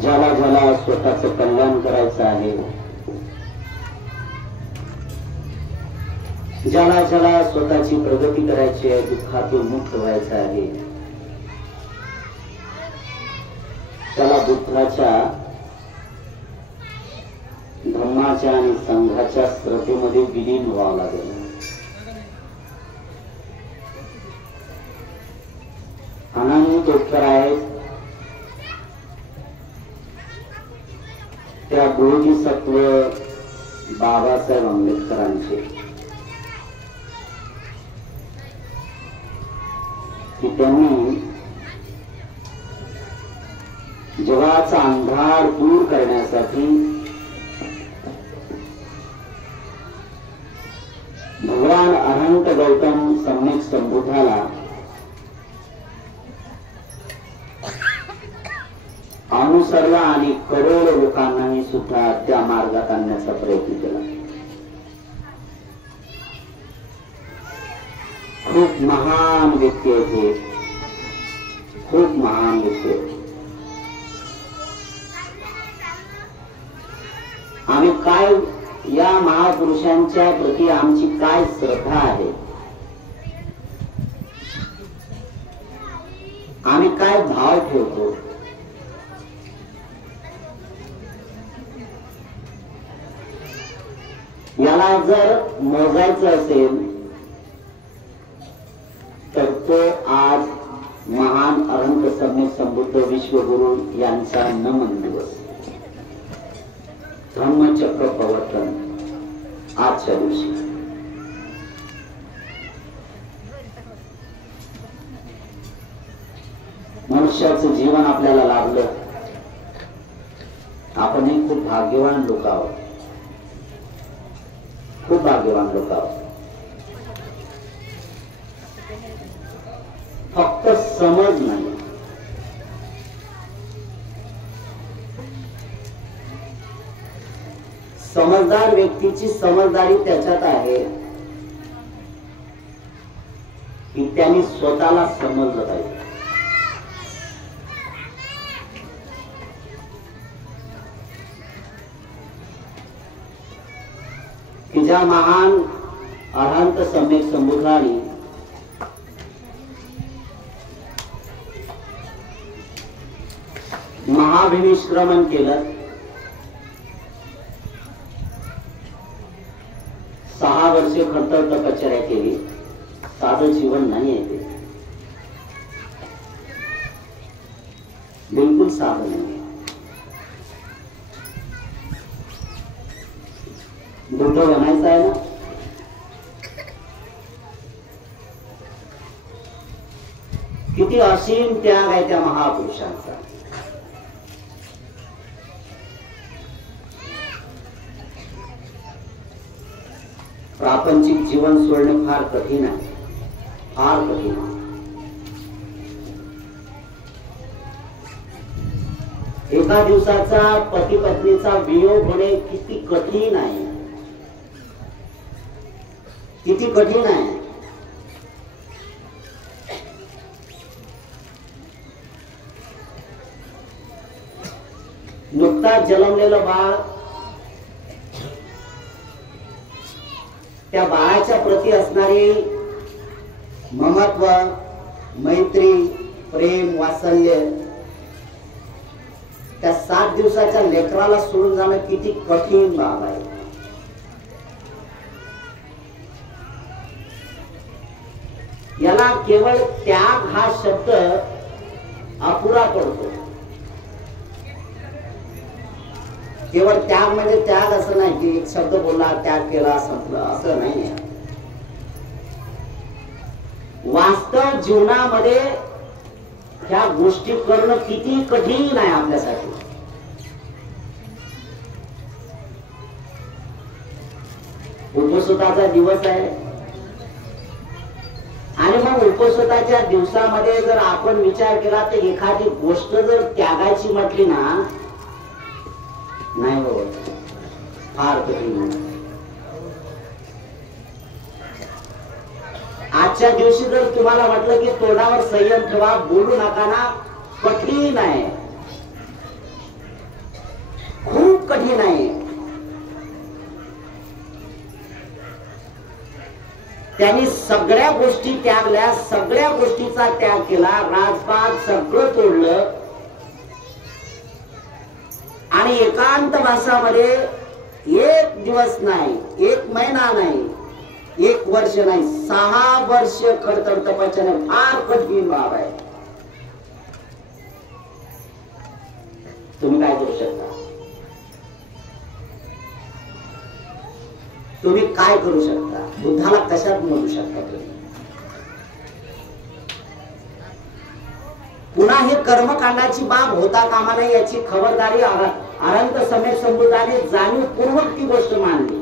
ज्याला ज्याला स्वतःचं कल्याण करायचं आहे, ज्याला ज्याला स्वतःची प्रगती करायची आहे, दुःखातून मुक्त व्हायचं आहे, त्याला बुद्धाच्या, धम्माच्या आणि संघाच्या श्रद्धेमध्ये विलीन व्हावं लागेल. अनंत उत्तर आहेत त्या बोधिसत्व बाबासाहेब आंबेडकरांचे, की त्यांनी जगाचा अंधार दूर करण्यासाठी महान अनंत गौतम सम्यक संबुद्धाला अनुसरला आणि करोडो लोकांनाही सुद्धा त्या मार्गात आणण्याचा प्रयत्न केला. खूप महान व्यक्ती आहे, खूप महान व्यक्ती आहे. आम्ही काय या महापुरुषांच्या प्रती आमची काय श्रद्धा आहे, आम्ही काय भाव ठेवतो, याला जर मोजायचं असेल तर तो आज महान अनंत सम्यक संबुद्ध विश्वगुरु यांचा नमन दिवस, धम्मचक्र प्रवर्तन आजच्या दिवशी. मनुष्याचं जीवन आपल्याला लाभलं, आपणही खूप भाग्यवान लोक आहोत, खूप भाग्यवान लोक आहोत. फक्त समज नाही, समजदार व्यक्तीची समजदारी त्याच्यात आहे की त्यांनी स्वतःला समजलं पाहिजे. की ज्या महान अनंत सम्यक संबुद्धांनी महाभिनिष्क्रमण केलं, 6 वर्षे खरतर तपश्चर्या केली. साधं जीवन नाही आहे ते, बिलकुल साधं नाही. बुद्ध बनायचं आहे ना, किती असीम त्याग आहे त्या महापुरुषांचा. प्रापंचिक जीवन सोडणे फार कठीण आहे, फार कठीण आहे. एका दिवसाचा पती पत्नीचा वियोग होणे किती कठीण आहे, किती कठीण आहे. नुकताच जन्मलेलं बाळ, त्या बाळाच्या प्रती असणारी ममत्व, मैत्री, प्रेम, वात्सल्य, त्या 7 दिवसाच्या लेकराला सोडून जाणं किती कठीण बाब आहे. याला केवळ त्याग हा शब्द अपुरा पडतो. केवळ त्याग म्हणजे त्याग असं नाही की एक शब्द बोलला, त्याग केला, संपलं, असं नाही. वास्तव जीवनामध्ये ह्या गोष्टी करणं किती कठीण आहे आपल्यासाठी. उपसुताचा दिवस आहे आणि मग उपसुताच्या दिवसामध्ये जर आपण विचार केला तर एखादी गोष्ट जर त्यागायची म्हटली ना, नाही होत, फार कठीण. आजच्या दिवशी जर तुम्हाला म्हटलं की तोंडावर संयम ठेवा, बोलू नका ना, कठीण आहे, खूप कठीण आहे. त्यांनी सगळ्या गोष्टी त्यागल्या, सगळ्या गोष्टीचा त्याग केला, राजपाट सगळं तोडलं आणि एकांतवासामध्ये 1 दिवस नाही, 1 महिना नाही, 1 वर्ष नाही, 6 वर्ष खडतर तपश्चर्या, फार कठीण बाब आहे. तुम्ही काय करू शकता? तुम्ही काय करू शकता? बुद्धाला कशात मोजू शकता तुम्ही? पुन्हा हे कर्मकांडाची बाब होता कामा नये याची खबरदारी अनंत सम्यक संबुद्धाने जाणीवपूर्वक ती गोष्ट मांडली.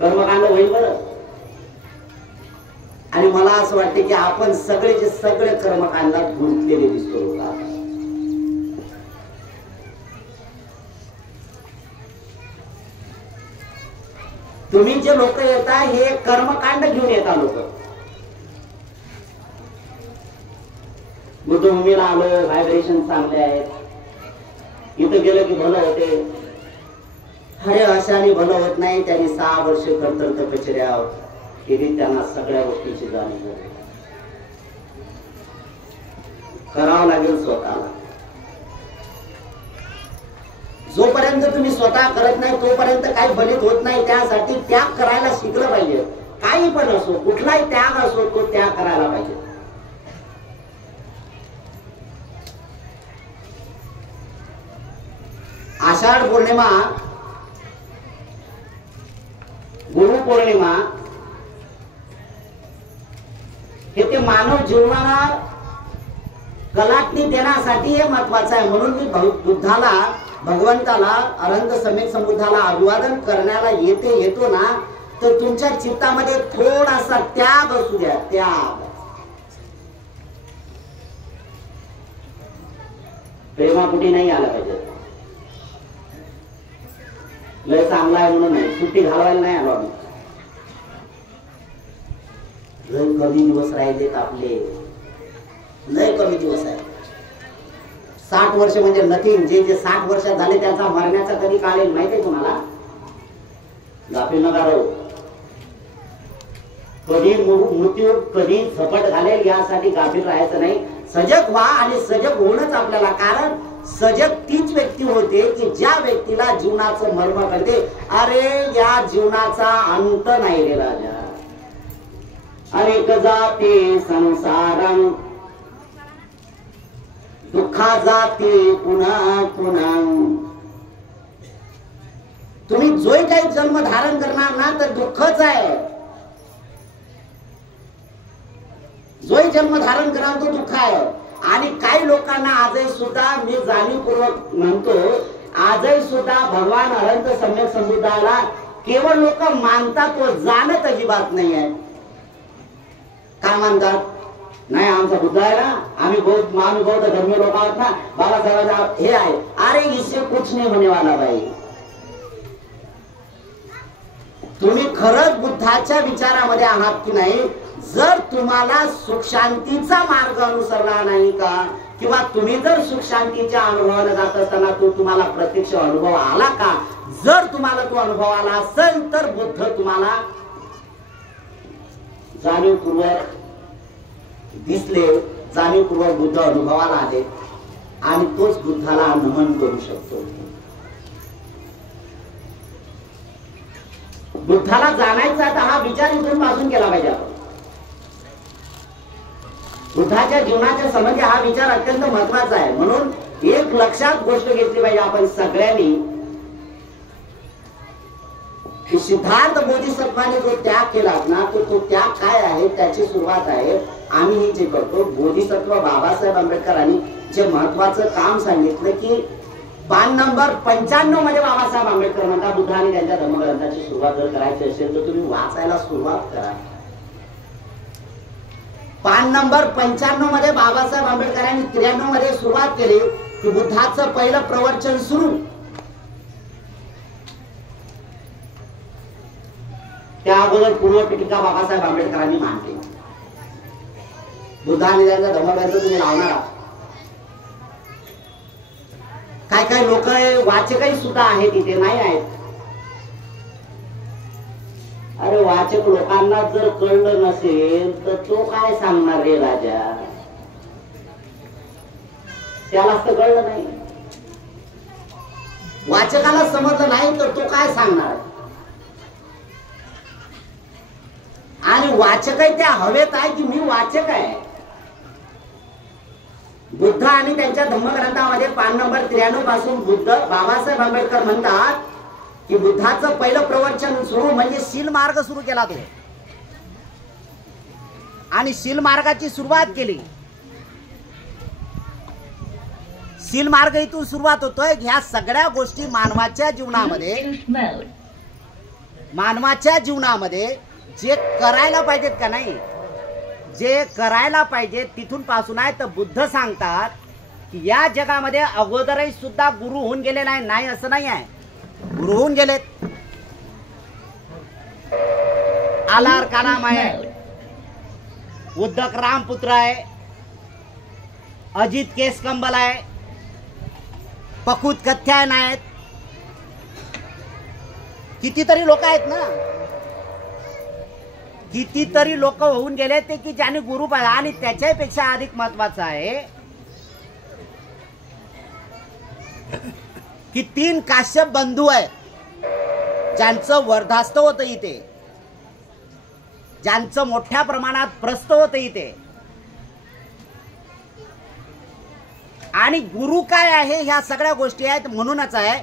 कर्मकांड होईल बरं. आणि मला असं वाटते की आपण सगळेचे सगळे कर्मकांडात गुंतलेले दिसतो लोक. तुम्ही जे लोक येता हे कर्मकांड घेऊन येता लोक. बुद्धभूमीला आलो, व्हायब्रेशन चांगले आहेत, इथं गेलं की भलं होते. अरे अशाने भलं होत नाही. त्यांनी 6 वर्ष खरतर तपश्चर्या केली, त्यांना सगळ्या गोष्टीची जाणीव झाली. करावं लागेल स्वतःला. जोपर्यंत तुम्ही स्वतः करत नाही तोपर्यंत काही फलित होत नाही. त्यासाठी त्याग करायला शिकलं पाहिजे. काही पण असो, कुठलाही त्याग असो, तो त्याग करायला पाहिजे. आषाढ पौर्णिमा, गुरु पौर्णिमा हे ते मानव जीवनाला कलाटणी देण्यासाठी हे महत्वाचं आहे. म्हणून मी बुद्धाला, भगवंताला, अनंत सम्यक संबुद्धाला अभिवादन करण्याला येतो ना, तर तुमच्या चित्तामध्ये थोडासा त्याग असू द्या. त्याग, प्रेमापुटी नाही आला पाहिजे. लय चांगला आहे म्हणून नाही, सुट्टी घालवायला नाही आलो आम्ही. लय कमी दिवस राहिलेत आपले, लय कमी दिवस आहे. 60 वर्ष म्हणजे नथिंग. जे 60 वर्षात झाले त्याचा मरण्याचा कधी काळ येईल माहितीये तुम्हाला? गाफील नका राहू. कधी मृत्यू कधी झपट घालेल यासाठी गाफील राहायचं नाही. सजग व्हा. आणि सजग होणंच आपल्याला, कारण सजग तीच व्यक्ती होते की ज्या व्यक्तीला जीवनाचं मर्म कळते. अरे या जीवनाचा अंत नाही रे राजा. अनेक जाते संसारम, दुःखा जाते पुन्हा पुन्हा. तुम्ही जो काही जन्म धारण करणार ना तर दुःखच आहे. जो जन्म धारण कराल तो दुःख आहे. आणि काही लोकांना आजही सुद्धा, मी जाणीवपूर्वक म्हणतो, आजही सुद्धा भगवान अनंत सम्यक संबुद्धाला केवळ लोक मानतात व जाणत अजिबात नाही आहे. काय मानतात? नाही आमचा बुद्ध आहे ना, आम्ही बौद्ध धर्मीय लोक आहोत ना, बाबासाहेबांचा हे आहे. अरे इससे कुछ नहीं होने वाला भाई. तुम्ही खरंच बुद्धाच्या विचारामध्ये आहात की नाही? जर तुम्हाला सुख शांतीचा मार्ग अनुसरला नाही का, किंवा तुम्ही जर सुख शांतीच्या अनुभवाला जात असताना तो तुम्हाला प्रत्यक्ष अनुभव आला का, जर तुम्हाला तो अनुभव आला असेल तर बुद्ध तुम्हाला जाणीवपूर्वक दिसले, जाणीवपूर्वक बुद्ध अनुभवाला आले, आणि तोच बुद्धाला नमन करू शकतो. बुद्धाला जाणायचा तर हा विचार इथून पासून केला पाहिजे आपण. बुद्धाच्या जीवनाच्या संबंधी हा विचार अत्यंत महत्वाचा आहे. म्हणून एक लक्षात गोष्ट घेतली पाहिजे आपण सगळ्यांनी, की सिद्धार्थ बोधिसत्वाने जो त्याग केला ना, तो त्याग काय आहे, त्याची सुरुवात आहे. आम्ही हे जे करतो, बोधिसत्व बाबासाहेब आंबेडकरांनी जे महत्वाचं काम सांगितलं की पान नंबर 95 मध्ये बाबासाहेब आंबेडकर म्हणतात, बुद्धाने त्यांच्या धर्मग्रंथाची सुरुवात जर करायची असेल तर तुम्ही वाचायला सुरुवात करा. पान नंबर 95 मध्ये बाबासाहेब आंबेडकरांनी 93 मध्ये सुरुवात केली की बुद्धाचं पहिलं प्रवचन सुरू. त्या अगोदर पूर्वपीठिका बाबासाहेब आंबेडकरांनी मांडली. बुद्धाने त्यांचा धर्मग्रंथ तुम्ही लावणार आहात. काय काय लोक वाचकही सुद्धा आहेत, तिथे नाही आहेत. अरे वाचक लोकांना जर कळलं नसेल तर तो काय सांगणार रे राजा? त्यालाच तर कळलं नाही. वाचकाला समजलं नाही तर तो काय सांगणार? आणि वाचकही त्या हवेत आहे की मी वाचक आहे. बुद्ध आणि त्यांच्या धम्मग्रंथामध्ये पान नंबर 93 पासून बुद्ध बाबासाहेब आंबेडकर म्हणतात की बुद्धाचं पहिलं प्रवचन सुरू म्हणजे शील मार्ग सुरू केला तो, आणि शील मार्गाची सुरुवात केली. शील मार्ग इथून सुरुवात होतोय. ह्या सगळ्या गोष्टी मानवाच्या जीवनामध्ये मानवाच्या जीवनामध्ये जे करायला पाहिजेत का नाही, जे करायला पाहिजे तिथून पासून आहे. तर बुद्ध सांगतात की या जगामध्ये अगोदरही सुद्धा गुरु होऊन गेले नाही असं नाही आहे, गुरु होऊन गेलेत. आलार कालाम आहे, उद्धक रामपुत्र आहे, अजित केसकंबल आहे, पकूत कथ्यायन आहेत, कितीतरी लोक आहेत ना, कितीतरी लोक होऊन गेले ते की ज्याने गुरु पाहिला. आणि त्याच्यापेक्षा अधिक महत्वाचं आहे की 3 काश्यप बंधू आहेत ज्यांचं वर्धास्त होतं इथे, ज्यांचं मोठ्या प्रमाणात प्रस्त होतं इथे. आणि गुरु काय आहे ह्या सगळ्या गोष्टी आहेत. म्हणूनच आहे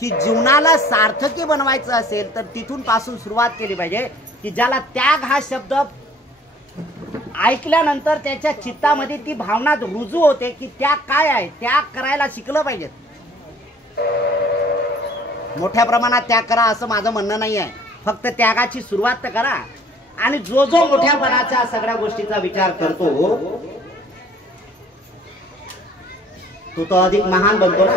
की जीवनाला सार्थकी बनवायचं असेल तर तिथून पासून सुरुवात केली पाहिजे की ज्याला त्याग हा शब्द ऐकल्यानंतर त्याच्या चित्तामध्ये ती भावना रुजू होते की त्याग काय आहे, त्याग करायला शिकलं पाहिजे. मोठ्या प्रमाणात त्याग करा असं माझं म्हणणं नाही आहे, फक्त त्यागाची सुरुवात तर करा. आणि जो जो मोठ्यापणाच्या सगळ्या गोष्टीचा विचार करतो तो अधिक महान बनतो ना,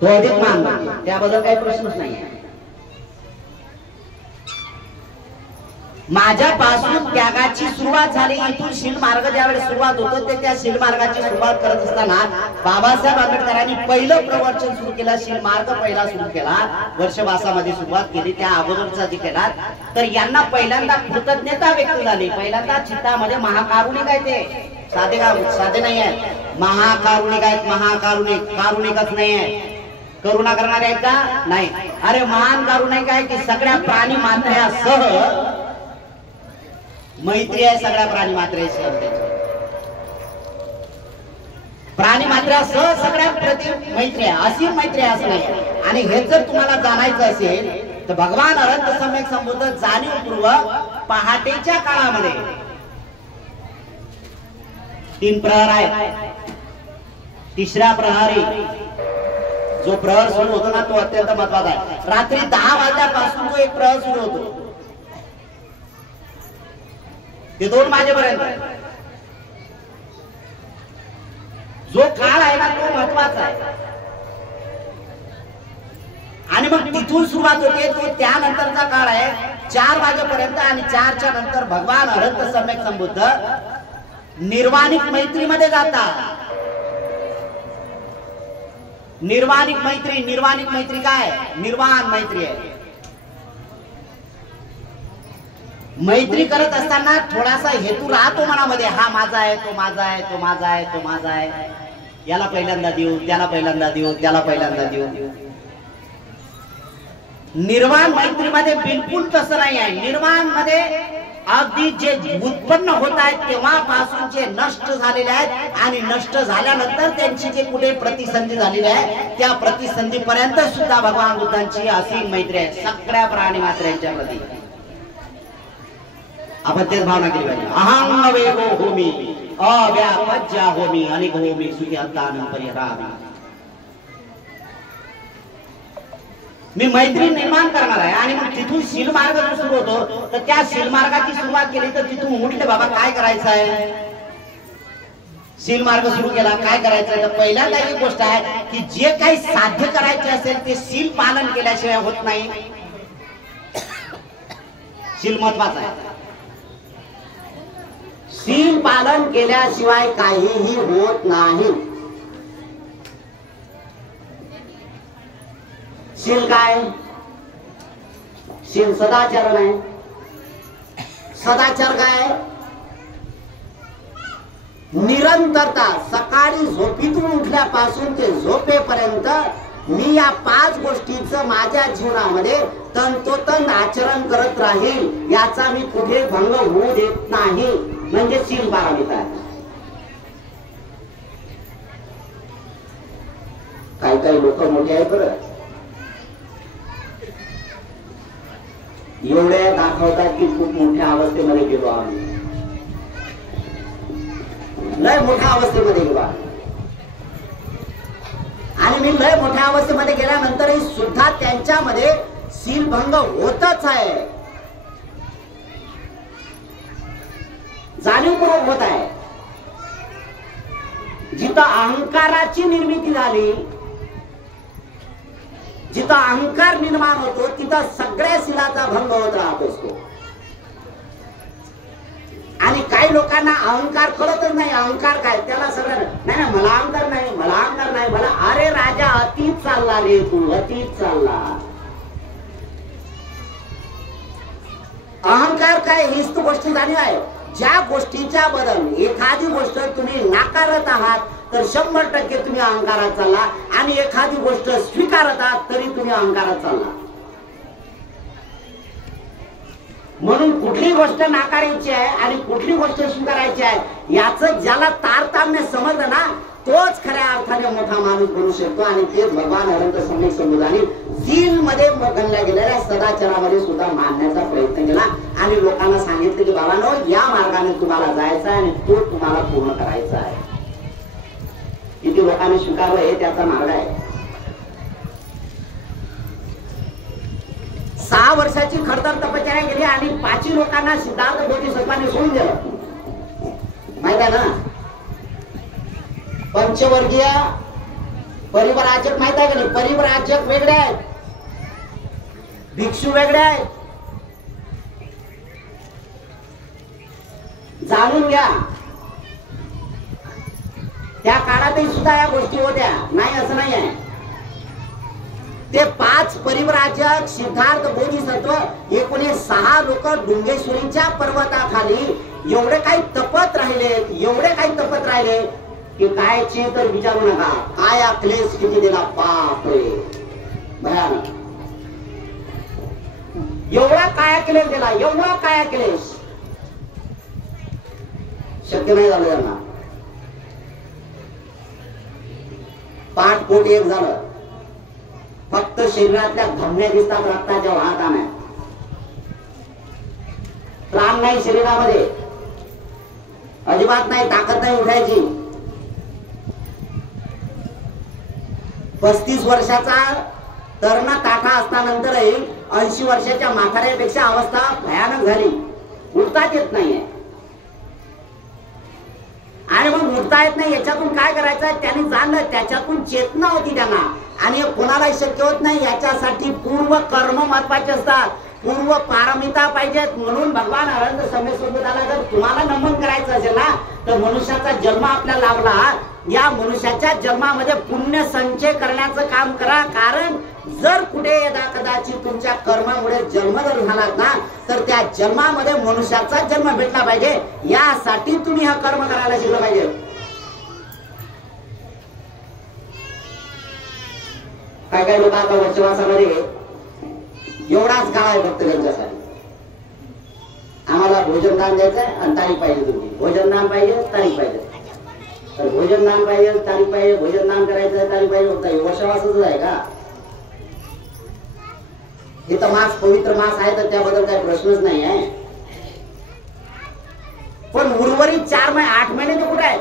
तो अधिक महान बनतो, त्याबद्दल काही प्रश्नच नाही आहे. माझ्यापासून त्यागाची सुरुवात झाली. इथून शील मार्ग ज्यावेळेस सुरुवात होतो ते त्या शील मार्गाची सुरुवात करत असताना बाबासाहेब आंबेडकरांनी पहिलं प्रवचन सुरू केलं, शील मार्ग पहिला सुरू केला, वर्षवासामध्ये सुरुवात केली. त्या अगोदरचा जे केला तर यांना पहिल्यांदा कृतज्ञता व्यक्त झाली. पहिल्यांदा चित्तामध्ये महाकारुणिक आहे, ते साधे नाही आहेत, महाकारुणिक आहेत. महाकारुणिक, कारुणिकच नाही आहे, करुणा करणारे आहेत का नाही. अरे महान कारुणिक आहे की सगळ्या प्राणी मात्र्यासह मैत्री आहे, सगळ्या प्राणी मात्रेशी प्राणी मात्र्यासह सगळ्या प्रति मैत्री आहे, अशी मैत्री आहे असं नाही. आणि हे जर तुम्हाला जाणायचं असेल तर भगवान अनंत सम्यक संबुद्ध जाणीवपूर्वक पहाटेच्या काळामध्ये 3 प्रहर आहेत. तिसऱ्या प्रहरी जो प्रहर सुरू होतो ना तो अत्यंत महत्वाचा आहे. रात्री 10 वाजल्यापासून जो एक प्रहर सुरू होतो ते 2 वाजेपर्यंत जो काळ आहे ना तो महत्वाचा आहे. आणि मग तिथून सुरुवात होते तो त्यानंतरचा काळ आहे 4 वाजेपर्यंत. आणि 4च्या नंतर भगवान अनंत सम्यक संबुद्ध निर्वाणिक मैत्रीमध्ये जातात. निर्वाणिक मैत्री काय, निर्वाण मैत्री आहे. मैत्री करत असताना थोडासा हेतू राहतो मनामध्ये, हा माझा आहे, तो माझा आहे, तो माझा आहे, तो माझा आहे, याला पहिल्यांदा देऊ, त्याला पहिल्यांदा देऊ, त्याला पहिल्यांदा देऊ. निर्वाण मैत्रीमध्ये बिलकुल तसं नाही आहे. निर्वाण मध्ये अगदी जे उत्पन्न होत आहेत तेव्हापासून जे नष्ट झालेले आहेत आणि नष्ट झाल्यानंतर त्यांची जे कुठे प्रतिसंधी झालेली आहे त्या प्रतिसंधी पर्यंत सुद्धा भगवान बुद्धांची अशी मैत्री आहे सगळ्या प्राणी मात्र्यांच्या प्रती. आपण तेच भावना केली पाहिजे. अहं अवेगो होमी अव्यापज्या होमी अनेक होमी सुखी अंतानं परिहरामि. मी मैत्री निर्माण करणार आहे. आणि मग तिथून शील मार्ग सुरू होतो तर त्या शील मार्गाची सुरुवात केली तर तिथून म्हटलं बाबा काय करायचं आहे. शील मार्ग सुरू केला, काय करायचं तर पहिल्यांदा एक गोष्ट आहे की जे काही साध्य करायचे असेल ते शील पालन केल्याशिवाय होत नाही. शील महत्वाचं आहे. शील पालन केल्याशिवाय काहीही होत नाही. शील काय, शील सदाचार नाही. सदाचार काय, निरंतरता. सकाळी झोपेतून उठल्यापासून ते झोपेपर्यंत मी या 5 गोष्टींचं माझ्या जीवनामध्ये तंतोतंत आचरण करत राहील, याचा मी कुठे भंग होऊ देत नाही, म्हणजे शील पाळायचं आहे. काही काही लोक मोठे आहेत बरं, एवढे दाखवतात की खूप मोठ्या अवस्थेमध्ये गेलो आम्ही, लय मोठ्या अवस्थेमध्ये गेलो. आणि मी लय मोठ्या अवस्थेमध्ये गेल्यानंतरही सुद्धा त्यांच्यामध्ये भंग होतच आहे, जाणीवपूर्वक होत आहे. जिथं अहंकाराची निर्मिती झाली, जिथं अहंकार निर्माण होतो तिथं सगळ्या शिलाचा भंग होत राहत असतो. आणि काही लोकांना अहंकार कळतच नाही. अहंकार काय, त्याला सगळं नाही ना, मला अहंकार नाही, मला अहंकार नाही, मला. अरे राजा, अतीत चालला रे तू, अतीत चालला. अहंकार काय, हीच तर गोष्ट जाणीव आहे. ज्या गोष्टीच्या बदल एखादी गोष्ट तुम्ही नाकारत आहात तर 100% तुम्ही अहंकारात चालला, आणि एखादी गोष्ट स्वीकारत आहात तरी तुम्ही अहंकारात चालला. म्हणून कुठली गोष्ट नाकारायची आहे आणि कुठली गोष्ट स्वीकारायची आहे याचं ज्याला तारतम्य समजलं ना, तोच खऱ्या अर्थाने मोठा माणूस बनू शकतो. आणि तेच भगवान अनंत सम्यक संबोधाने झील मध्ये गणल्या गेलेल्या सदाचारामध्ये सुद्धा मानण्याचा प्रयत्न केला आणि लोकांना सांगितलं की बाबांनो, या मार्गाने तुम्हाला जायचं आहे आणि तो तुम्हाला पूर्ण करायचा आहे. किती लोकांनी स्वीकारलं हे त्याचा मार्ग आहे. 6 वर्षाची खडतर तपश्चर्या केली आणि 5 लोकांना सिद्धार्थ बोधिसत्वाने सोडून दिलं. माहित आहे ना, पंचवर्गीय परिव्राजक माहित आहे का नाही? परिव्राजक वेगळे आहेत, भिक्षू वेगळे आहेत. जाणून घ्या, त्या काळातही सुद्धा या गोष्टी होत्या, नाही असं नाही आहे. ते 5 परिव्राजक, सिद्धार्थ बोधिसत्व, एकूण 6 लोक डुंगेश्वरीच्या पर्वताखाली एवढे काही तपत राहिले, एवढे काही तपत राहिले की कायची तर विचारू नका. काय क्लेश किती दिला, बापरे, भयानक. एवढा काय क्लेश दिला, एवढा काय क्लेश, शक्य नाही झालं त्यांना. पाठपोट एक झालं, फक्त शरीरातल्या धमन्या दिसतात, रक्ताच्या वाहताना. प्राण नाही शरीरामध्ये, अजिबात नाही, ताकद नाही उठायची. 35 वर्षाचा तरुणा ताठा असतानंतरही 80 वर्षाच्या म्हाताऱ्यापेक्षा अवस्था भयानक झाली, उठताच येत नाहीये. आणि मग उठता येत नाही, याच्यातून काय करायचं त्यांनी जाणलं, त्याच्यातून चेतना होती त्यांना. आणि कोणालाही शक्य होत नाही, याच्यासाठी पूर्व कर्म महत्वाचे असतात, पूर्व पारमिता पाहिजेत. म्हणून भगवान अनंत सम्यक संबोधाला जर तुम्हाला नमन करायचं असेल ना, तर मनुष्याचा जन्म आपल्याला लाभला, या मनुष्याच्या जन्मामध्ये पुण्य संचय करण्याचं काम करा. कारण जर कुठे यदा कदाचित तुमच्या कर्मामुळे जन्म जर झालात ना, तर त्या जन्मामध्ये मनुष्याचा जन्म भेटला पाहिजे, यासाठी तुम्ही हा कर्म करायला शिकलं पाहिजे. काय काय लोक आता वर्षवासामध्ये एवढाच काळ आहे फक्त त्यांच्यासाठी, आम्हाला भोजन दान द्यायचंय आणि तारीख पाहिजे, तुम्ही भोजन दान पाहिजे, तारीख पाहिजे, तर भोजन दान पाहिजे, तारीख पाहिजे, भोजन दान करायचं, तारीख पाहिजे. होता वर्षवासच आहे का? हे तर मास पवित्र मास आहे, तर त्याबद्दल काही प्रश्नच नाही आहे. पण उर्वरित 4 महिने 8 महिने ते कुठे आहेत?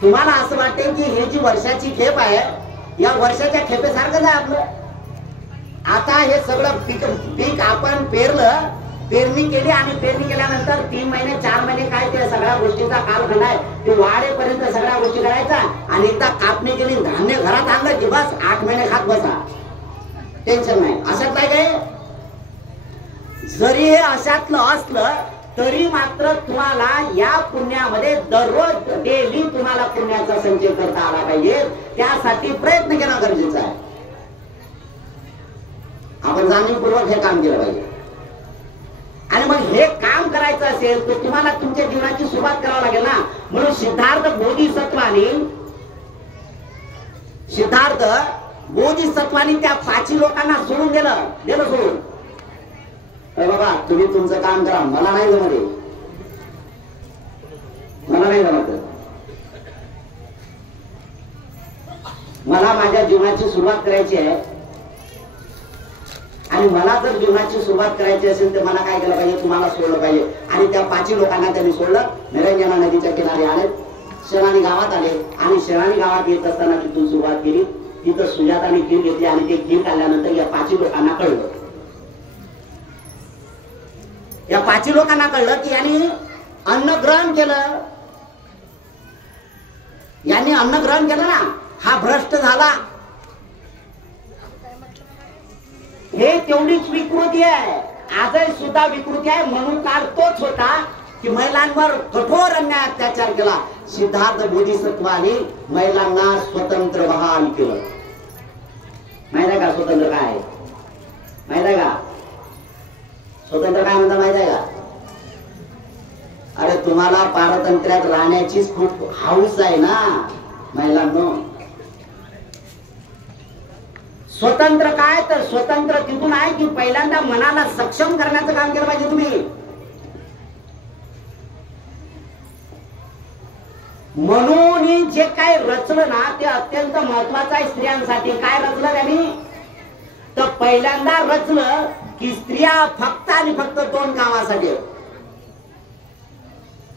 तुम्हाला असं वाटते की हे जी वर्षाची खेप आहे, या वर्षाच्या खेपेसारखंच आहे आपलं. आता हे सगळं पीक आपण पेरलं, पेरणी केली आणि पेरणी केल्यानंतर 3 महिने 4 महिने काय ते सगळ्या गोष्टीचा कालखंड आहे, ते वाढेपर्यंत सगळ्या गोष्टी करायचा. आणि एकदा कापणी केली, धान्य घरात आणलं की बस 8 महिने खात बसा, टेन्शन नाही. अशात काय, जरी हे अशातलं असलं तरी मात्र तुम्हाला या पुण्यामध्ये दररोज डेली तुम्हाला पुण्याचा संचय करता आला पाहिजे. त्यासाठी प्रयत्न करणं गरजेचं आहे. आपण जाणीवपूर्वक हे काम केलं पाहिजे. आणि मग हे काम करायचं असेल तर तुम्हाला तुमच्या जीवनाची सुरुवात करावी लागेल ना. म्हणून सिद्धार्थ बोधिसत्वानी त्या 5 लोकांना सोडून दिलं सोडून. बाबा तुम्ही तुमचं काम करा, मला नाही जमत, मला नाही जमत. मला माझ्या जीवनाची सुरुवात करायची आहे आणि मला जर जीवनाची सुरुवात करायची असेल तर मला काय केलं पाहिजे, तुम्हाला सोडलं पाहिजे. आणि त्या 5 लोकांना त्यांनी सोडलं. निरंजना नदीच्या किनारी आले, शनानी गावात आले आणि शनानी गावात येत असताना तिथून सुरुवात केली. तिथं सुजाताने खीर घेतली आणि ते खीर खाल्ल्यानंतर या 5 लोकांना कळलं. या 5 लोकांना कळलं की यांनी अन्न ग्रहण केलं. यांनी अन्न ग्रहण केलं ना, हा भ्रष्ट झाला. हे तेवढीच विकृती आहे, आजही सुद्धा विकृती आहे. म्हणून काळ तोच होता की महिलांवर कठोर अन्याय अत्याचार केला. सिद्धार्थ बोधिसत्वाने महिलांना स्वतंत्र बहाल केलं. माहित आहे का स्वतंत्र काय आहे? माहित आहे का स्वतंत्र काय म्हणतात? माहित आहे का? अरे तुम्हाला पारतंत्र्यात राहण्याचीच खूप हौस आहे ना महिलांनो. स्वतंत्र काय तर स्वतंत्र तिथून आहे की पहिल्यांदा मनाला सक्षम करण्याचं काम केलं पाहिजे तुम्ही. म्हणून जे काय रचलं ना ते अत्यंत महत्वाचं आहे स्त्रियांसाठी. काय रचलं त्यांनी? तर पहिल्यांदा रचलं की स्त्रिया फक्त आणि फक्त 2 कामासाठी,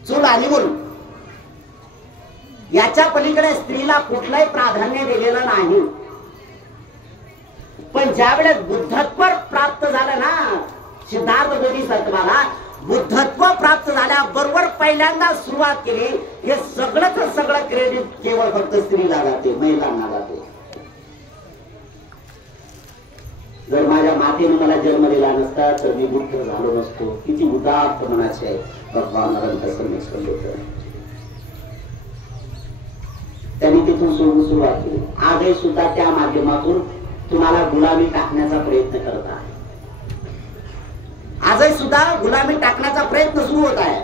चूल आणि मूल. याच्या पलीकडे स्त्रीला कुठलंही प्राधान्य दिलेलं नाही. पण ज्या वेळेस बुद्धत्व प्राप्त झालं ना सिद्धार्थ बोधिसत्वाला, बुद्धत्व प्राप्त झाल्याबरोबर पहिल्यांदा सुरुवात केली. हे सगळं क्रेडिट केवळ फक्त स्त्रीला जाते, महिलांना जाते. जर माझ्या मातेने मला जन्म दिला नसता तर मी बुद्ध झालो नसतो. किती उदात्त मनाचे आहे भगवान अनंत संमेश्वर होत. त्यांनी तिथून सुरुवात केली. आजही सुद्धा त्या माध्यमातून तुम्हाला गुलामी टाकण्याचा प्रयत्न करत आहे. आजही सुद्धा गुलामी टाकण्याचा प्रयत्न सुरू होत आहे.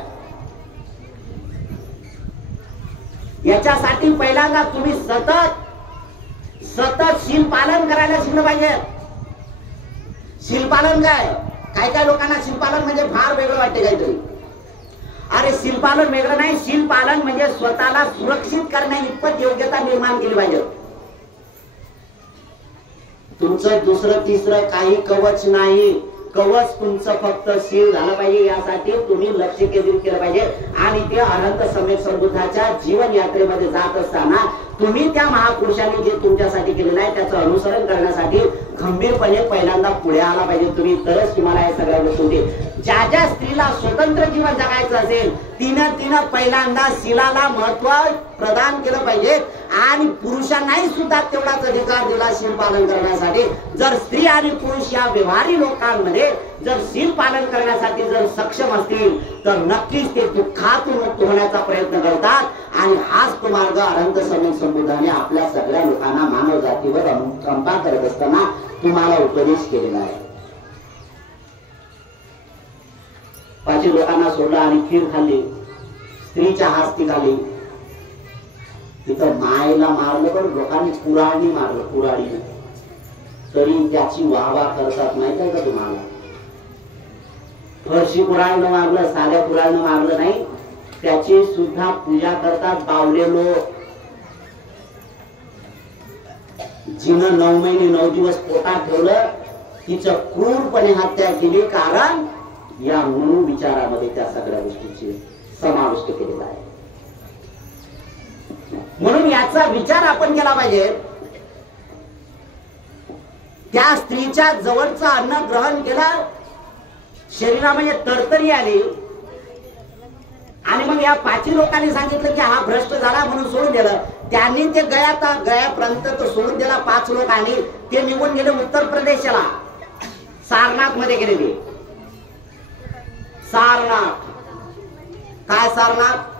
याच्यासाठी पहिल्यांदा तुम्ही सतत शील पालन करायला शिकलं पाहिजे. शीलपालन काय काय लोकांना शीलपालन म्हणजे फार वेगळं वाटते काहीतरी. अरे शीलपालन वेगळं नाही. शीलपालन म्हणजे स्वतःला सुरक्षित करण्या इतपत योग्यता निर्माण केली पाहिजे. तुमचं दुसरं तिसरं काही कवच नाही. कवच तुमचं फक्त शील झालं पाहिजे. यासाठी तुम्ही लक्ष केंद्रित केलं पाहिजे. आणि ते अनंत सम्यक संबुद्धाच्या जीवन यात्रेमध्ये जात असताना तुम्ही त्या महापुरुषांनी जे तुमच्यासाठी केलेलं आहे त्याचं अनुसरण करण्यासाठी खंबीरपणे पहिल्यांदा पुढे आला पाहिजे तुम्ही. तरच तुम्हाला या सगळ्या गोष्टी. ज्या स्त्रीला स्वतंत्र जीवन जगायचं असेल तिनं पहिल्यांदा शीलाला महत्व प्रदान केलं पाहिजे. आणि पुरुषांनाही सुद्धा तेवढाच अधिकार दिला शील पालन करण्यासाठी. जर स्त्री आणि पुरुष या व्यवहारी लोकांमध्ये जर शील पालन करण्यासाठी जर सक्षम असतील तर नक्कीच ते दुःखातून मुक्त होण्याचा प्रयत्न करतात. आणि हाच तो मार्ग अनंत सम्यक संबुद्धाने आपल्या सगळ्या लोकांना मानव जातीवर अनुकंपा करत असताना तुम्हाला उपदेश केलेला आहे. 5 लोकांना सोडलं आणि खीर खाल्ली, स्त्रीच्या हास्ती खाल्ली. तिथं मायला मारलं पण लोकांनी कुऱ्हाडीने मारलं, कुऱ्हाडीने. तरी त्याची वाहवा करतात माहित आहे का तुम्हाला? फरशी कुऱ्हाडीनं मारलं, साध्या कुऱ्हाडीनं मारलं नाही, त्याची सुद्धा पूजा करतात बावले लोक. जिनं 9 महिने 9 दिवस पोटात ठेवलं तिचं क्रूरपणे हत्या केली. कारण या मनु विचारामध्ये त्या सगळ्या गोष्टीची समाविष्ट केलेला आहे. म्हणून याचा विचार आपण केला पाहिजे. त्या स्त्रीच्या जवळचं अन्न ग्रहण केलं, शरीरामध्ये तरतरी आली. आणि मग या 5 लोकांनी सांगितलं की हा भ्रष्ट झाला म्हणून सोडून दिलं. त्यांनी ते गयापर्यंत तो सोडून दिला. 5 लोकांनी ते निघून गेले उत्तर प्रदेशला, सारनाथ मध्ये गेलेले. सारनाथ काय? सारनाथ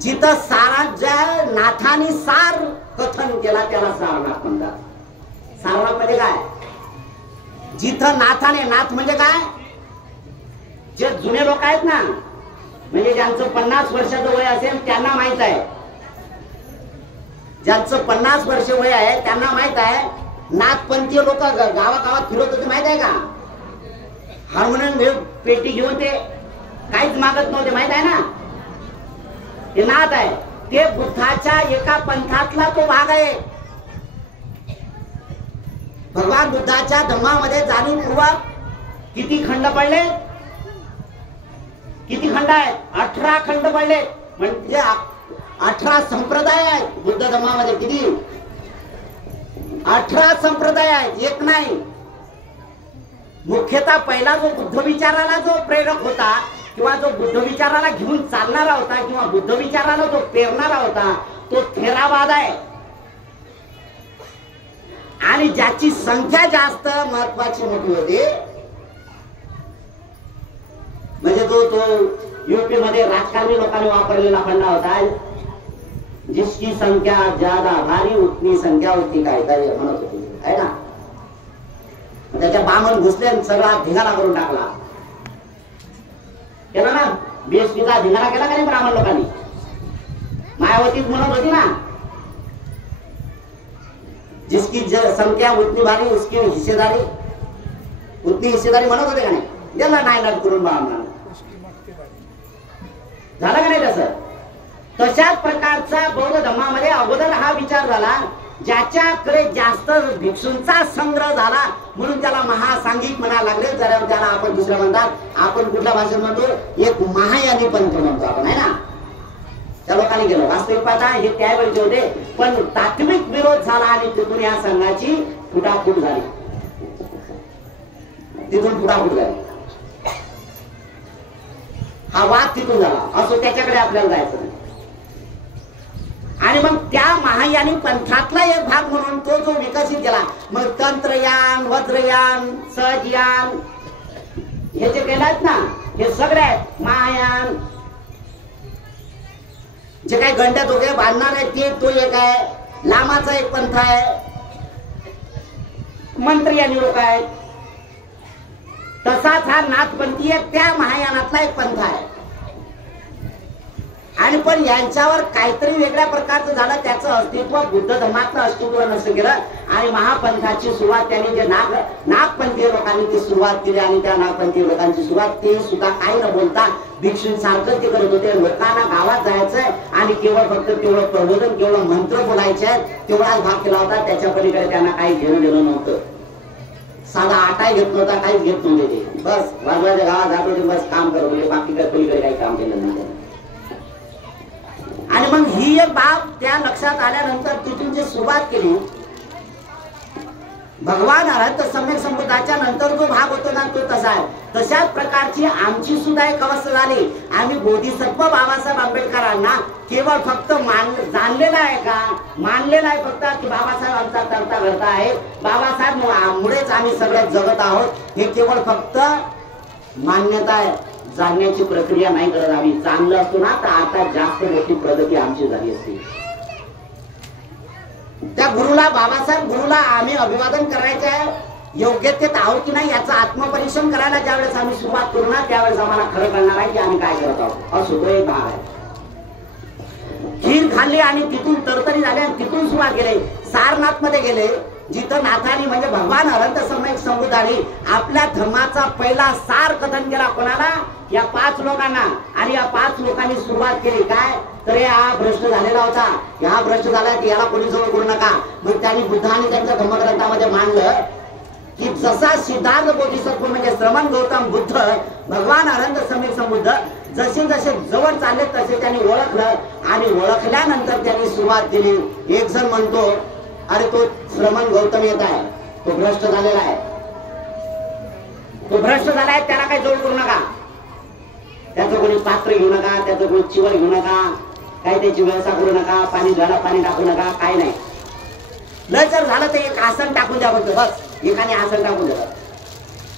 जिथं साराच्या नाथाने सार कथन केला त्याला सारनाथ म्हणतात. सारनाथ म्हणजे काय? जिथं नाथाने, नाथ म्हणजे काय? जे जुने लोक आहेत ना, म्हणजे ज्यांचं 50 वर्षाचं वय असेल त्यांना माहित आहे. ज्यांचं 50 वर्ष वय आहे त्यांना माहित आहे. नाथपंथीय लोक गावागावात फिरत होते माहित आहे का? हार्मोनियम घेऊन, पेटी घेऊन, ते काहीच मागत नव्हते माहित आहे ना. ते नाथ आहे. ते बुद्धाच्या एका पंथातला तो भाग आहे. भगवान बुद्धाच्या धम्मामध्ये जाणीवपूर्वक किती खंड पडले? किती खंड आहेत? 18 खंड पडले. म्हणजे 18 संप्रदाय आहेत बुद्ध धर्मामध्ये. किती? 18 संप्रदाय आहेत, एक नाही. मुख्यतः पहिला जो बुद्ध विचाराला जो प्रेरक होता किंवा जो बुद्ध विचाराला घेऊन चालणारा होता किंवा बुद्ध विचाराला जो पेरणारा होता तो थेरावाद आहे. आणि ज्याची संख्या जास्त महत्वाची मोठी होती म्हणजे तो यूपी मध्ये राजकारणी लोकांनी वापरलेला फंडा होता, जिसकी संख्या ज्यादा भारी उतनी संख्या होती, काय काय म्हणत होती आहे ना. त्याच्या बामण घुसले आणि सगळा धिंगाणा करून टाकला. केला ना बीएसपीचा धिंगाणा केला का नाही ब्राह्मण लोकांनी. मायावतीच म्हणत होती ना, जिसकी संख्या उतनी भारी उसकी हिस्सेदारी उतनी हिस्सेदारी म्हणत होते का नाही. गेला नायनाट करून ब्राह्मणाला. झालं का नाही तसं. तशाच प्रकारचा बौद्ध धर्मामध्ये अगोदर हा विचार झाला, ज्याच्याकडे जास्त भिक्षूंचा संग्रह झाला म्हणून त्याला महासांघिक म्हणायला लागले. जरा त्याला आपण दुसरं म्हणतात, आपण कुठल्या भाषेत म्हणतो, एक महायानी पंथ म्हणतो आपण आहे ना. त्या लोकांनी गेलो. वास्तविक पाहता हे त्यावेळेचे होते, पण तात्विक विरोध झाला आणि तिथून या संघाची फुटाफूट झाली. तिथून फुटाफूट झाली. हा वाद तिथून झाला. असो त्याच्याकडे आपल्याला जायचं नाही. आणि मग त्या महायानी पंथातला एक भाग म्हणून तो जो विकसित केला, मग तंत्रयान, वज्रयान, सहजयान हे जे केलात ना, हे सगळे आहेत. महायान जे काही गंड्या दोघे बांधणार आहेत ते तो एक आहे. लामाचा एक पंथ आहे. मंत्रियानी लोक आहेत. तसाच हा नाथपंथी एक त्या महायानातला एक पंथ आहे. आणि पण यांच्यावर काहीतरी वेगळ्या प्रकारचं झालं. त्याचं अस्तित्व बुद्ध धर्मातलं अस्तित्व नसतं गेलं आणि महापंथाची सुरुवात त्यांनी जे नागपंथीय लोकांनी ती सुरुवात केली आणि त्या नागपंथीय लोकांची सुरुवात ते सुद्धा काही न बोलता भिक्षूंसारखं ते करत होते. लोकांना गावात जायचंय आणि केवळ फक्त तेवढं प्रबोधन, केवळ मंत्र बोलायचे आहेत, तेवढाच भाग केला होता. त्याच्या पलीकडे त्यांना काही घेणं देणं नव्हतं. साधा आटाही घेत नव्हता, काहीच घेत नव्हते ते. बस वाजवाच्या गावात जात होते, बस काम करत होते, बाकी काय पलीकडे काही काम केलं नाही. आणि मग ही एक बाब त्या लक्षात आल्यानंतर तिथून जी सुरुवात केली, भगवान अरहंत सम्यक संबुद्धाच्या नंतर जो भाग होतो ना तो तसा आहे. तशाच प्रकारची आमची सुद्धा एक अवस्था झाली. आम्ही बोधिसत्व बाबासाहेब आंबेडकरांना केवळ फक्त जाणलेला आहे का, मानलेला आहे फक्त की बाबासाहेब आमचा करता करता आहे, बाबासाहेब मुळेच आम्ही सगळ्यात जगत आहोत, हे केवळ फक्त मान्यता आहे. जाणण्याची प्रक्रिया नाही करत आम्ही. चांगलं असतो ना तर आता जास्त मोठी प्रगती आमची झाली असती. त्या गुरुला, बाबासाहेब गुरुला आम्ही अभिवादन करायचे आहे, योग्यतेत आहोत की नाही याचं आत्मपरीक्षण करायला ज्यावेळेस आम्ही सुरुवात करू ना त्यावेळेस आम्हाला खरं कळणार आहे की आम्ही काय करत आहोत. असो तो एक भाग आहे. खीर खाल्ली आणि तिथून तरतरी झाली आणि तिथून सुरुवात केली. सारनाथ मध्ये गेले, जिथं नाथानी म्हणजे भगवान अरहंत सम्यक संबुद्धांनी आपल्या धर्माचा पहिला सार कथन केला. कोणाला? या 5 लोकांना. आणि या 5 लोकांनी सुरुवात केली काय तर हा भ्रष्ट झालेला होता, हा भ्रष्ट झाला याला कोणी जवळ करू नका. मग त्यांनी बुद्धांनी त्यांच्या धर्मग्रंथामध्ये मांडलं की जसा सिद्धार्थ बोधिसत्व म्हणजे श्रमण गौतम बुद्ध, भगवान अरहंत सम्यक संबुद्ध जसे जसे जवळ चालले तसे त्यांनी ओळखलं आणि ओळखल्यानंतर त्यांनी सुरुवात केली. एक जण म्हणतो अरे तो श्रमण गौतम येत आहे, तो भ्रष्ट झालेला आहे, तो भ्रष्ट झाला आहे, त्याला काही जवळ करू नका, त्याचं कोणी पात्र घेऊ नका, त्याचं कोणी चिवर घेऊ नका, काही त्याची व्यवस्था करू नका, पाणी झालं पाणी टाकू नका, काय नाही. लय जर झालं तर एक आसन टाकून द्या फक्त, बस एकाने आसन टाकून द्या.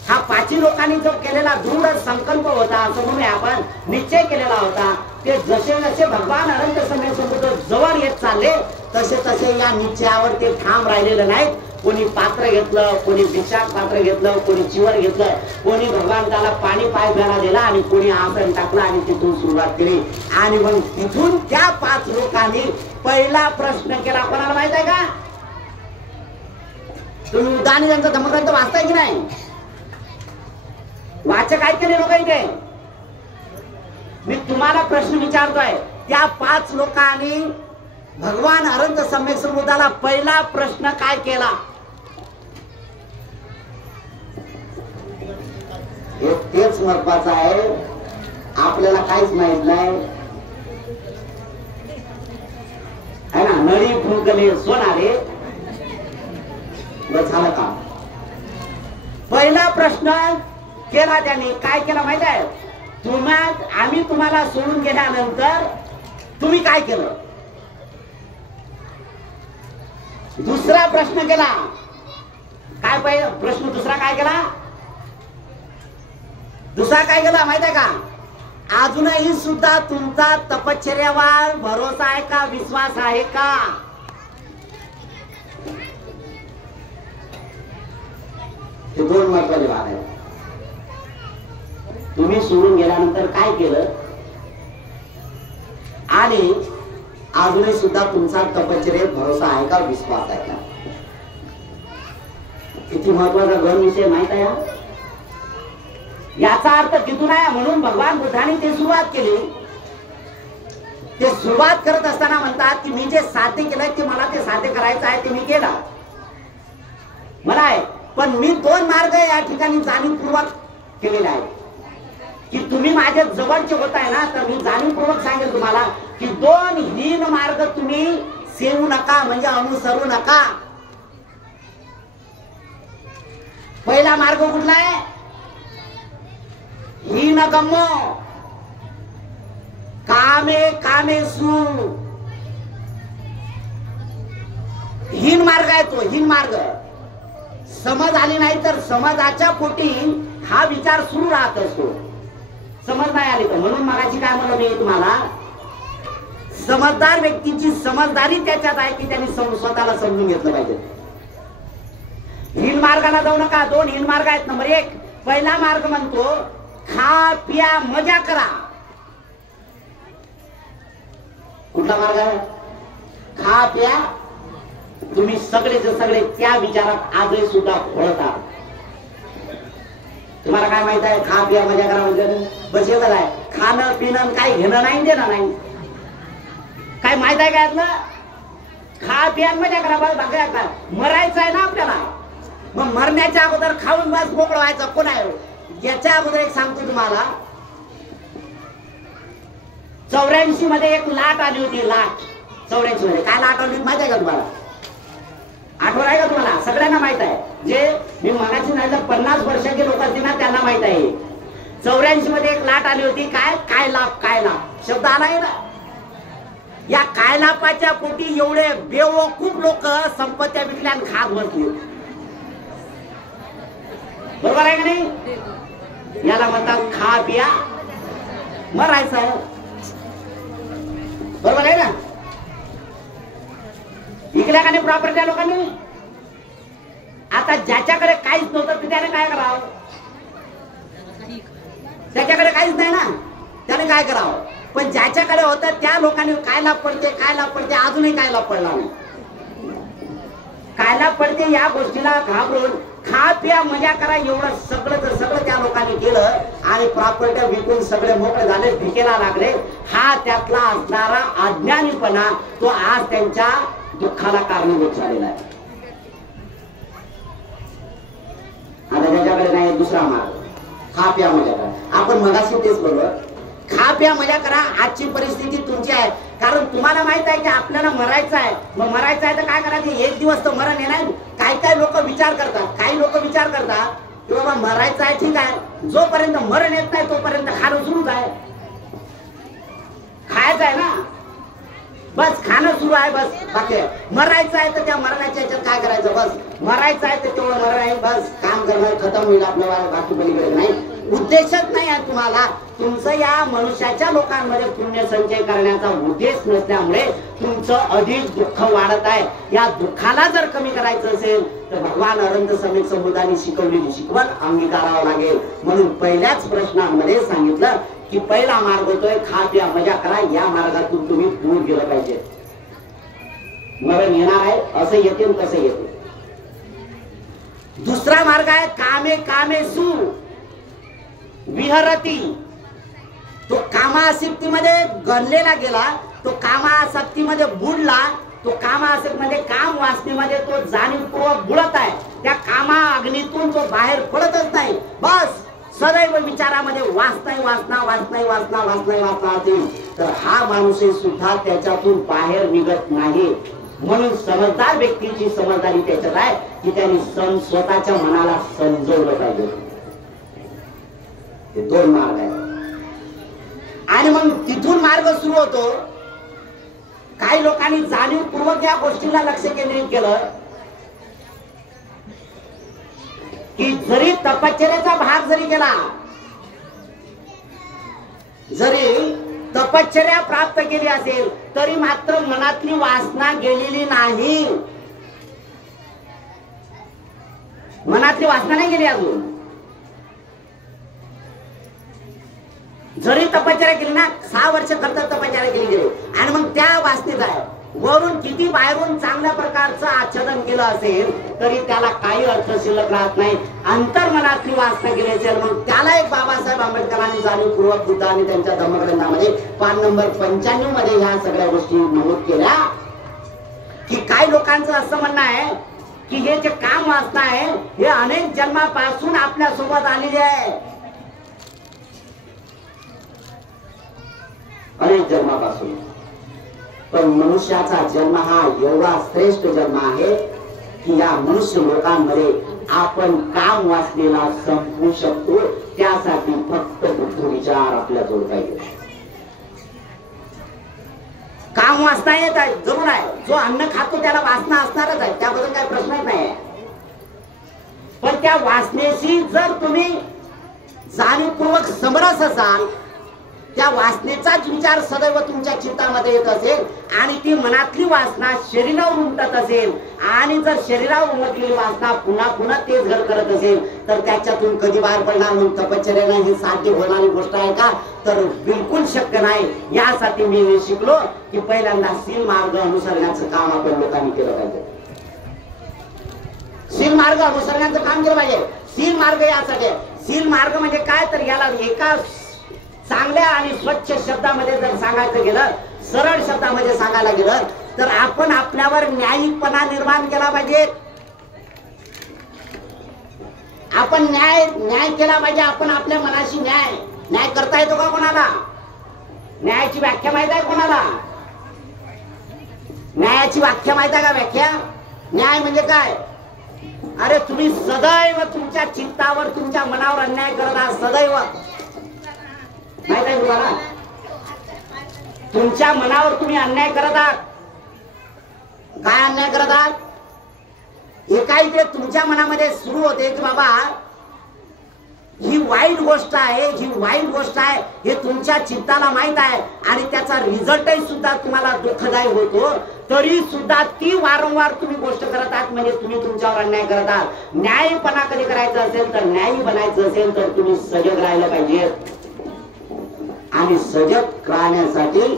हा 5 लोकांनी जो केलेला दृढ संकल्प होता, असं म्हणूया आपण निश्चय केलेला होता, ते जसे जसे भगवान अरहंत सम्यक संबुद्ध जवळ येत चालले तसे तसे या निश्चयावर ते ठाम राहिलेलं नाहीत. कोणी पात्र घेतलं, कोणी भिक्षाक पात्र घेतलं, कोणी चिवर घेतलं, कोणी भगवान त्याला पाणी पाय प्यायला दिला आणि कोणी आसन टाकला आणि तिथून सुरुवात केली. आणि मग तिथून त्या 5 लोकांनी पहिला प्रश्न केला. कोणाला माहित आहे का? तुम्ही उदानी त्यांचा धर्मग्रंथ वाचताय की नाही? वाचक आहेत की नाही लोक इथे? मी तुम्हाला प्रश्न विचारतोय. त्या 5 लोकांनी भगवान अरहंत सम्यक संबुद्धाला पहिला प्रश्न काय केला? तेच महत्वाचं आहे. आपल्याला काहीच माहित नाही. नळी फुंकले सोनारे. झालं का? पहिला प्रश्न केला त्यांनी. काय केला माहिती आहे? आम्ही तुम्हाला सोडून गेल्यानंतर तुम्ही काय केलं? दुसरा प्रश्न केला. काय पहिला प्रश्न दुसरा काय केला? दुसरा काय केला माहिती आहे का? अजूनही सुद्धा तुमचा तपश्चर्यावर भरोसा आहे का, विश्वास आहे का? हे दोन महत्वाचे भाग आहेत. तुम्ही सोडून गेल्यानंतर काय केलं आणि अजूनही सुद्धा तुमचा तपश्चर्यावर भरोसा आहे का, विश्वास आहे का? किती महत्वाचा गण विषय माहित आहे. याचा अर्थ तिथून आहे. म्हणून भगवान बुद्धाने ते सुरुवात केली. ते सुरुवात करत असताना म्हणतात की मी जे साध्य केलंय ते मला ते साध्य करायचं आहे, ते मी केला मला आहे. पण मी दोन मार्ग या ठिकाणी जाणीवपूर्वक केलेले आहे की तुम्ही माझ्या जवळचे होत आहे ना, तर मी जाणीवपूर्वक सांगेल तुम्हाला की दोन हीन मार्ग तुम्ही सेवू नका, म्हणजे अनुसरू नका. पहिला मार्ग कुठला आहे? हीन गम्मो कामे कामेसु. हीन मार्ग आहे तो. हीन मार्ग समज आली नाही तर समाजाच्या पोटी हा विचार सुरू राहत असतो. समज नाही आली तर. म्हणून मगाशी काय म्हणलं मी तुम्हाला, समजदार व्यक्तीची समजदारी त्याच्यात आहे की त्यांनी स्वतःला समजून घेतलं पाहिजे. हीन मार्गाला जाऊ नका. दोन हीन मार्ग आहेत. नंबर एक, पहिला मार्ग म्हणतो खा पिया मजा करा. कुठला मार्ग आहे? खा प्या. तुम्ही सगळेचे सगळे त्या विचारात आजही सुद्धा वळतात. तुम्हाला काय माहित आहे? खा पिया मजा करा म्हणजे बस एकच आहे. खाणं पिणं काही घेणं नाही, देणं नाही. काय माहित आहे काय यातलं? खा पिया मजा करा बस. बाकी मरायचं आहे ना आपल्याला. मग मरण्याच्या अगोदर खाऊन बस मोकळं व्हायचं. कोण आहे? याच्या अगोदर एक सांगतो तुम्हाला, 84 मध्ये एक लाट आली होती. लाट 84 मध्ये काय लाट आली होती माहित आहे का तुम्हाला? आठवण आहे का तुम्हाला? सगळ्यांना माहित आहे. जे मी मगाशी नाही तर 50 वर्षाचे लोक असतील ना त्यांना माहित आहे. 84 मध्ये एक लाट आली होती. काय लाभ? काय लाभ शब्द आला आहे ना. या काय लापाच्या पोटी एवढे बेवकूफ लोक संपत्त्या विकल्या आणि खात बसले. बरोबर आहे का नाही? याला म्हणतात खा पिया मरायचं आहे. बरोबर आहे ना? इकल्या का नाही प्रॉपर्टी लोकांनी? आता ज्याच्याकडे काहीच नव्हतं त्याने काय करावं? त्याच्याकडे काहीच नाही ना, त्याने काय करावं? पण ज्याच्याकडे होतं त्या लोकांनी काय लाभ पडते, काय लाभ पडते, अजूनही काय लाभ पडला नाही. काय लाभ पडते या गोष्टीला घाबरून खा पिया मजा करा एवढं सगळं त्या लोकांनी केलं आणि प्रॉपर्टी विकून सगळे मोकळे झाले, भिकेला लागले. हा त्यातला असणारा अज्ञानीपणा तो आज त्यांच्या दुःखाला कारणीभूत झालेला आहे. आता त्याच्याकडे नाही दुसरा मार्ग, खा प्या मजा करा. आपण मगाशी तेच बोललो, खा प्या मजा करा. आजची परिस्थिती तुमची आहे, कारण तुम्हाला माहित आहे की आपल्याला मरायचं आहे. मग मरायचं आहे तर काय करायचं? एक दिवस तर मरण येणार. काही लोक विचार करतात, काही लोक विचार करतात की बाबा मरायचं आहे ठीक आहे, जोपर्यंत मरण येत नाही तोपर्यंत खाणं सुरूच आहे. खायचं आहे ना, बस खाणं सुरू आहे बस. बाकी मरायचं आहे तर त्या मरणाच्या याच्यात काय करायचं? बस मरायचं आहे तर तेवढं मरण आहे, बस काम करणं खतम होईल आपलं. बाकी पलीकडे नाही. उद्देशच नाही आहे तुम्हाला. तुमचं या मनुष्याच्या लोकांमध्ये पुण्य संचय करण्याचा उद्देश नसल्यामुळे तुमचं अधिक दुःख वाढत आहे. या दुःखाला जर कमी करायचं असेल तर भगवान अनंत समेत समुदायाने शिकवलेली शिकवण अंगीकारावं लागेल. म्हणून पहिल्याच प्रश्नामध्ये सांगितलं की पहिला मार्ग होतोय खा प्या मजा करा. या मार्गातून तुम्ही दूर गेलं पाहिजे. मरण येणार आहे, असं येते तसं येते. दुसरा मार्ग आहे कामे कामेसु विहरती. तो कामासक्तीमध्ये गणलेला गेला, तो कामासक्तीमध्ये बुडला, तो कामासक्तीमध्ये काम वासनेमध्ये तो जाणीवपूर्वक बुडत आहे. त्या कामा अग्नीतून तो बाहेर पडतच नाही. बस सदैव विचारामध्ये वाचनाही वाचना वाचनाही वाचना वाचनाही वाचना असेल तर हा माणूसही सुद्धा त्याच्यातून बाहेर निघत नाही. म्हणून समजदार व्यक्तीची समजदारी त्याच्यात आहे की त्यांनी स्वतःच्या मनाला समजवलं पाहिजे. हे दोन मार्ग आहेत आणि मग तिथून मार्ग सुरू होतो. काही लोकांनी जाणीवपूर्वक या गोष्टीला लक्ष केंद्रित केलं की जरी तपश्चर्याचा भाग जरी केला, जरी तपश्चर्या प्राप्त केली असेल तरी मात्र मनातली वासना गेलेली नाही. मनातली वासना नाही गेली अजून. जरी तपश्चर्या केली ना, 6 वर्ष खर्च तपश्चर्या केली गेली आणि मग त्या वासनेत आहे वरून किती बाहेरून चांगल्या प्रकारचं आच्छादन केलं असेल तरी त्याला काही अर्थ शिल्लक राहत नाही. अंतर्मनातली वासना केली असेल मग त्याला एक बाबासाहेब आंबेडकरांनी जाणीवपूर्वक बुद्ध आणि त्यांच्या धम्मग्रंथामध्ये पान नंबर 95 मध्ये ह्या सगळ्या गोष्टी नमूद केल्या की काही लोकांचं असं म्हणणं आहे की हे जे काम वासना आहे हे अनेक जन्मापासून आपल्या सोबत आलेले आहे. अनेक जन्मापासून. पण मनुष्याचा जन्म हा एवढा श्रेष्ठ जन्म आहे की या मनुष्य लोकांमध्ये आपण काम वासनेला संपवू शकतो. त्यासाठी फक्त बुद्ध विचार आपल्या जोड पाहिजे. काम वासना येत आहे, जरूर आहे. जो अन्न खातो त्याला वासना असणारच आहे, त्याबद्दल काही प्रश्नच नाही. पण त्या वासनेशी जर तुम्ही जाणीवपूर्वक समरस असाल, त्या वासनेचाच विचार सदैव तुमच्या चित्तामध्ये येत असेल आणि ती मनातली वासना शरीरावर उमटत असेल आणि जर शरीरावर उमटलेली वासना पुन्हा पुन्हा तेच घर करत असेल तर त्याच्यातून कधी बाहेर पडणार म्हणून तपश्चर्याने ही साध्य होणारी गोष्ट आहे का? तर बिलकुल शक्य नाही. यासाठी मी हे शिकलो की पहिल्यांदा शील मार्ग अनुसरण्याचं काम आपण लोकांनी केलं पाहिजे. शील मार्ग अनुसरण्याचं काम केलं पाहिजे. शील मार्ग यासाठी, शील मार्ग म्हणजे काय तर याला एका चांगल्या आणि स्वच्छ शब्दामध्ये जर सांगायचं गेलं, सरळ शब्दामध्ये सांगायला गेलं तर आपण आपल्यावर न्यायिकपणा निर्माण केला पाहिजे. आपण न्याय केला पाहिजे. आपण आपल्या मनाशी न्याय करता येतो का कोणाला? न्यायाची व्याख्या माहित आहे कोणाला? न्यायाची व्याख्या माहित आहे का? व्याख्या न्याय म्हणजे काय? अरे तुम्ही सदैव तुमच्या चित्तावर तुमच्या मनावर अन्याय करत आहात. सदैव माहित आहे तुम्हाला? तुमच्या मनावर तुम्ही अन्याय करत आहात. काय अन्याय करत आहात? हे काही ते तुमच्या मनामध्ये सुरू होते की बाबा ही वाईट गोष्ट आहे, ही वाईट गोष्ट आहे हे तुमच्या चित्ताला माहित आहे आणि त्याचा रिझल्टही सुद्धा तुम्हाला दुःखदायी होतो. तरी सुद्धा ती वारंवार तुम्ही गोष्ट करत आहात म्हणजे तुम्ही तुमच्यावर अन्याय करत आहात. न्यायीपणा कधी करायचा असेल तर, न्यायी बनायचं असेल तर तुम्ही सजग राहायला पाहिजे. आणि सजग राहण्यासाठी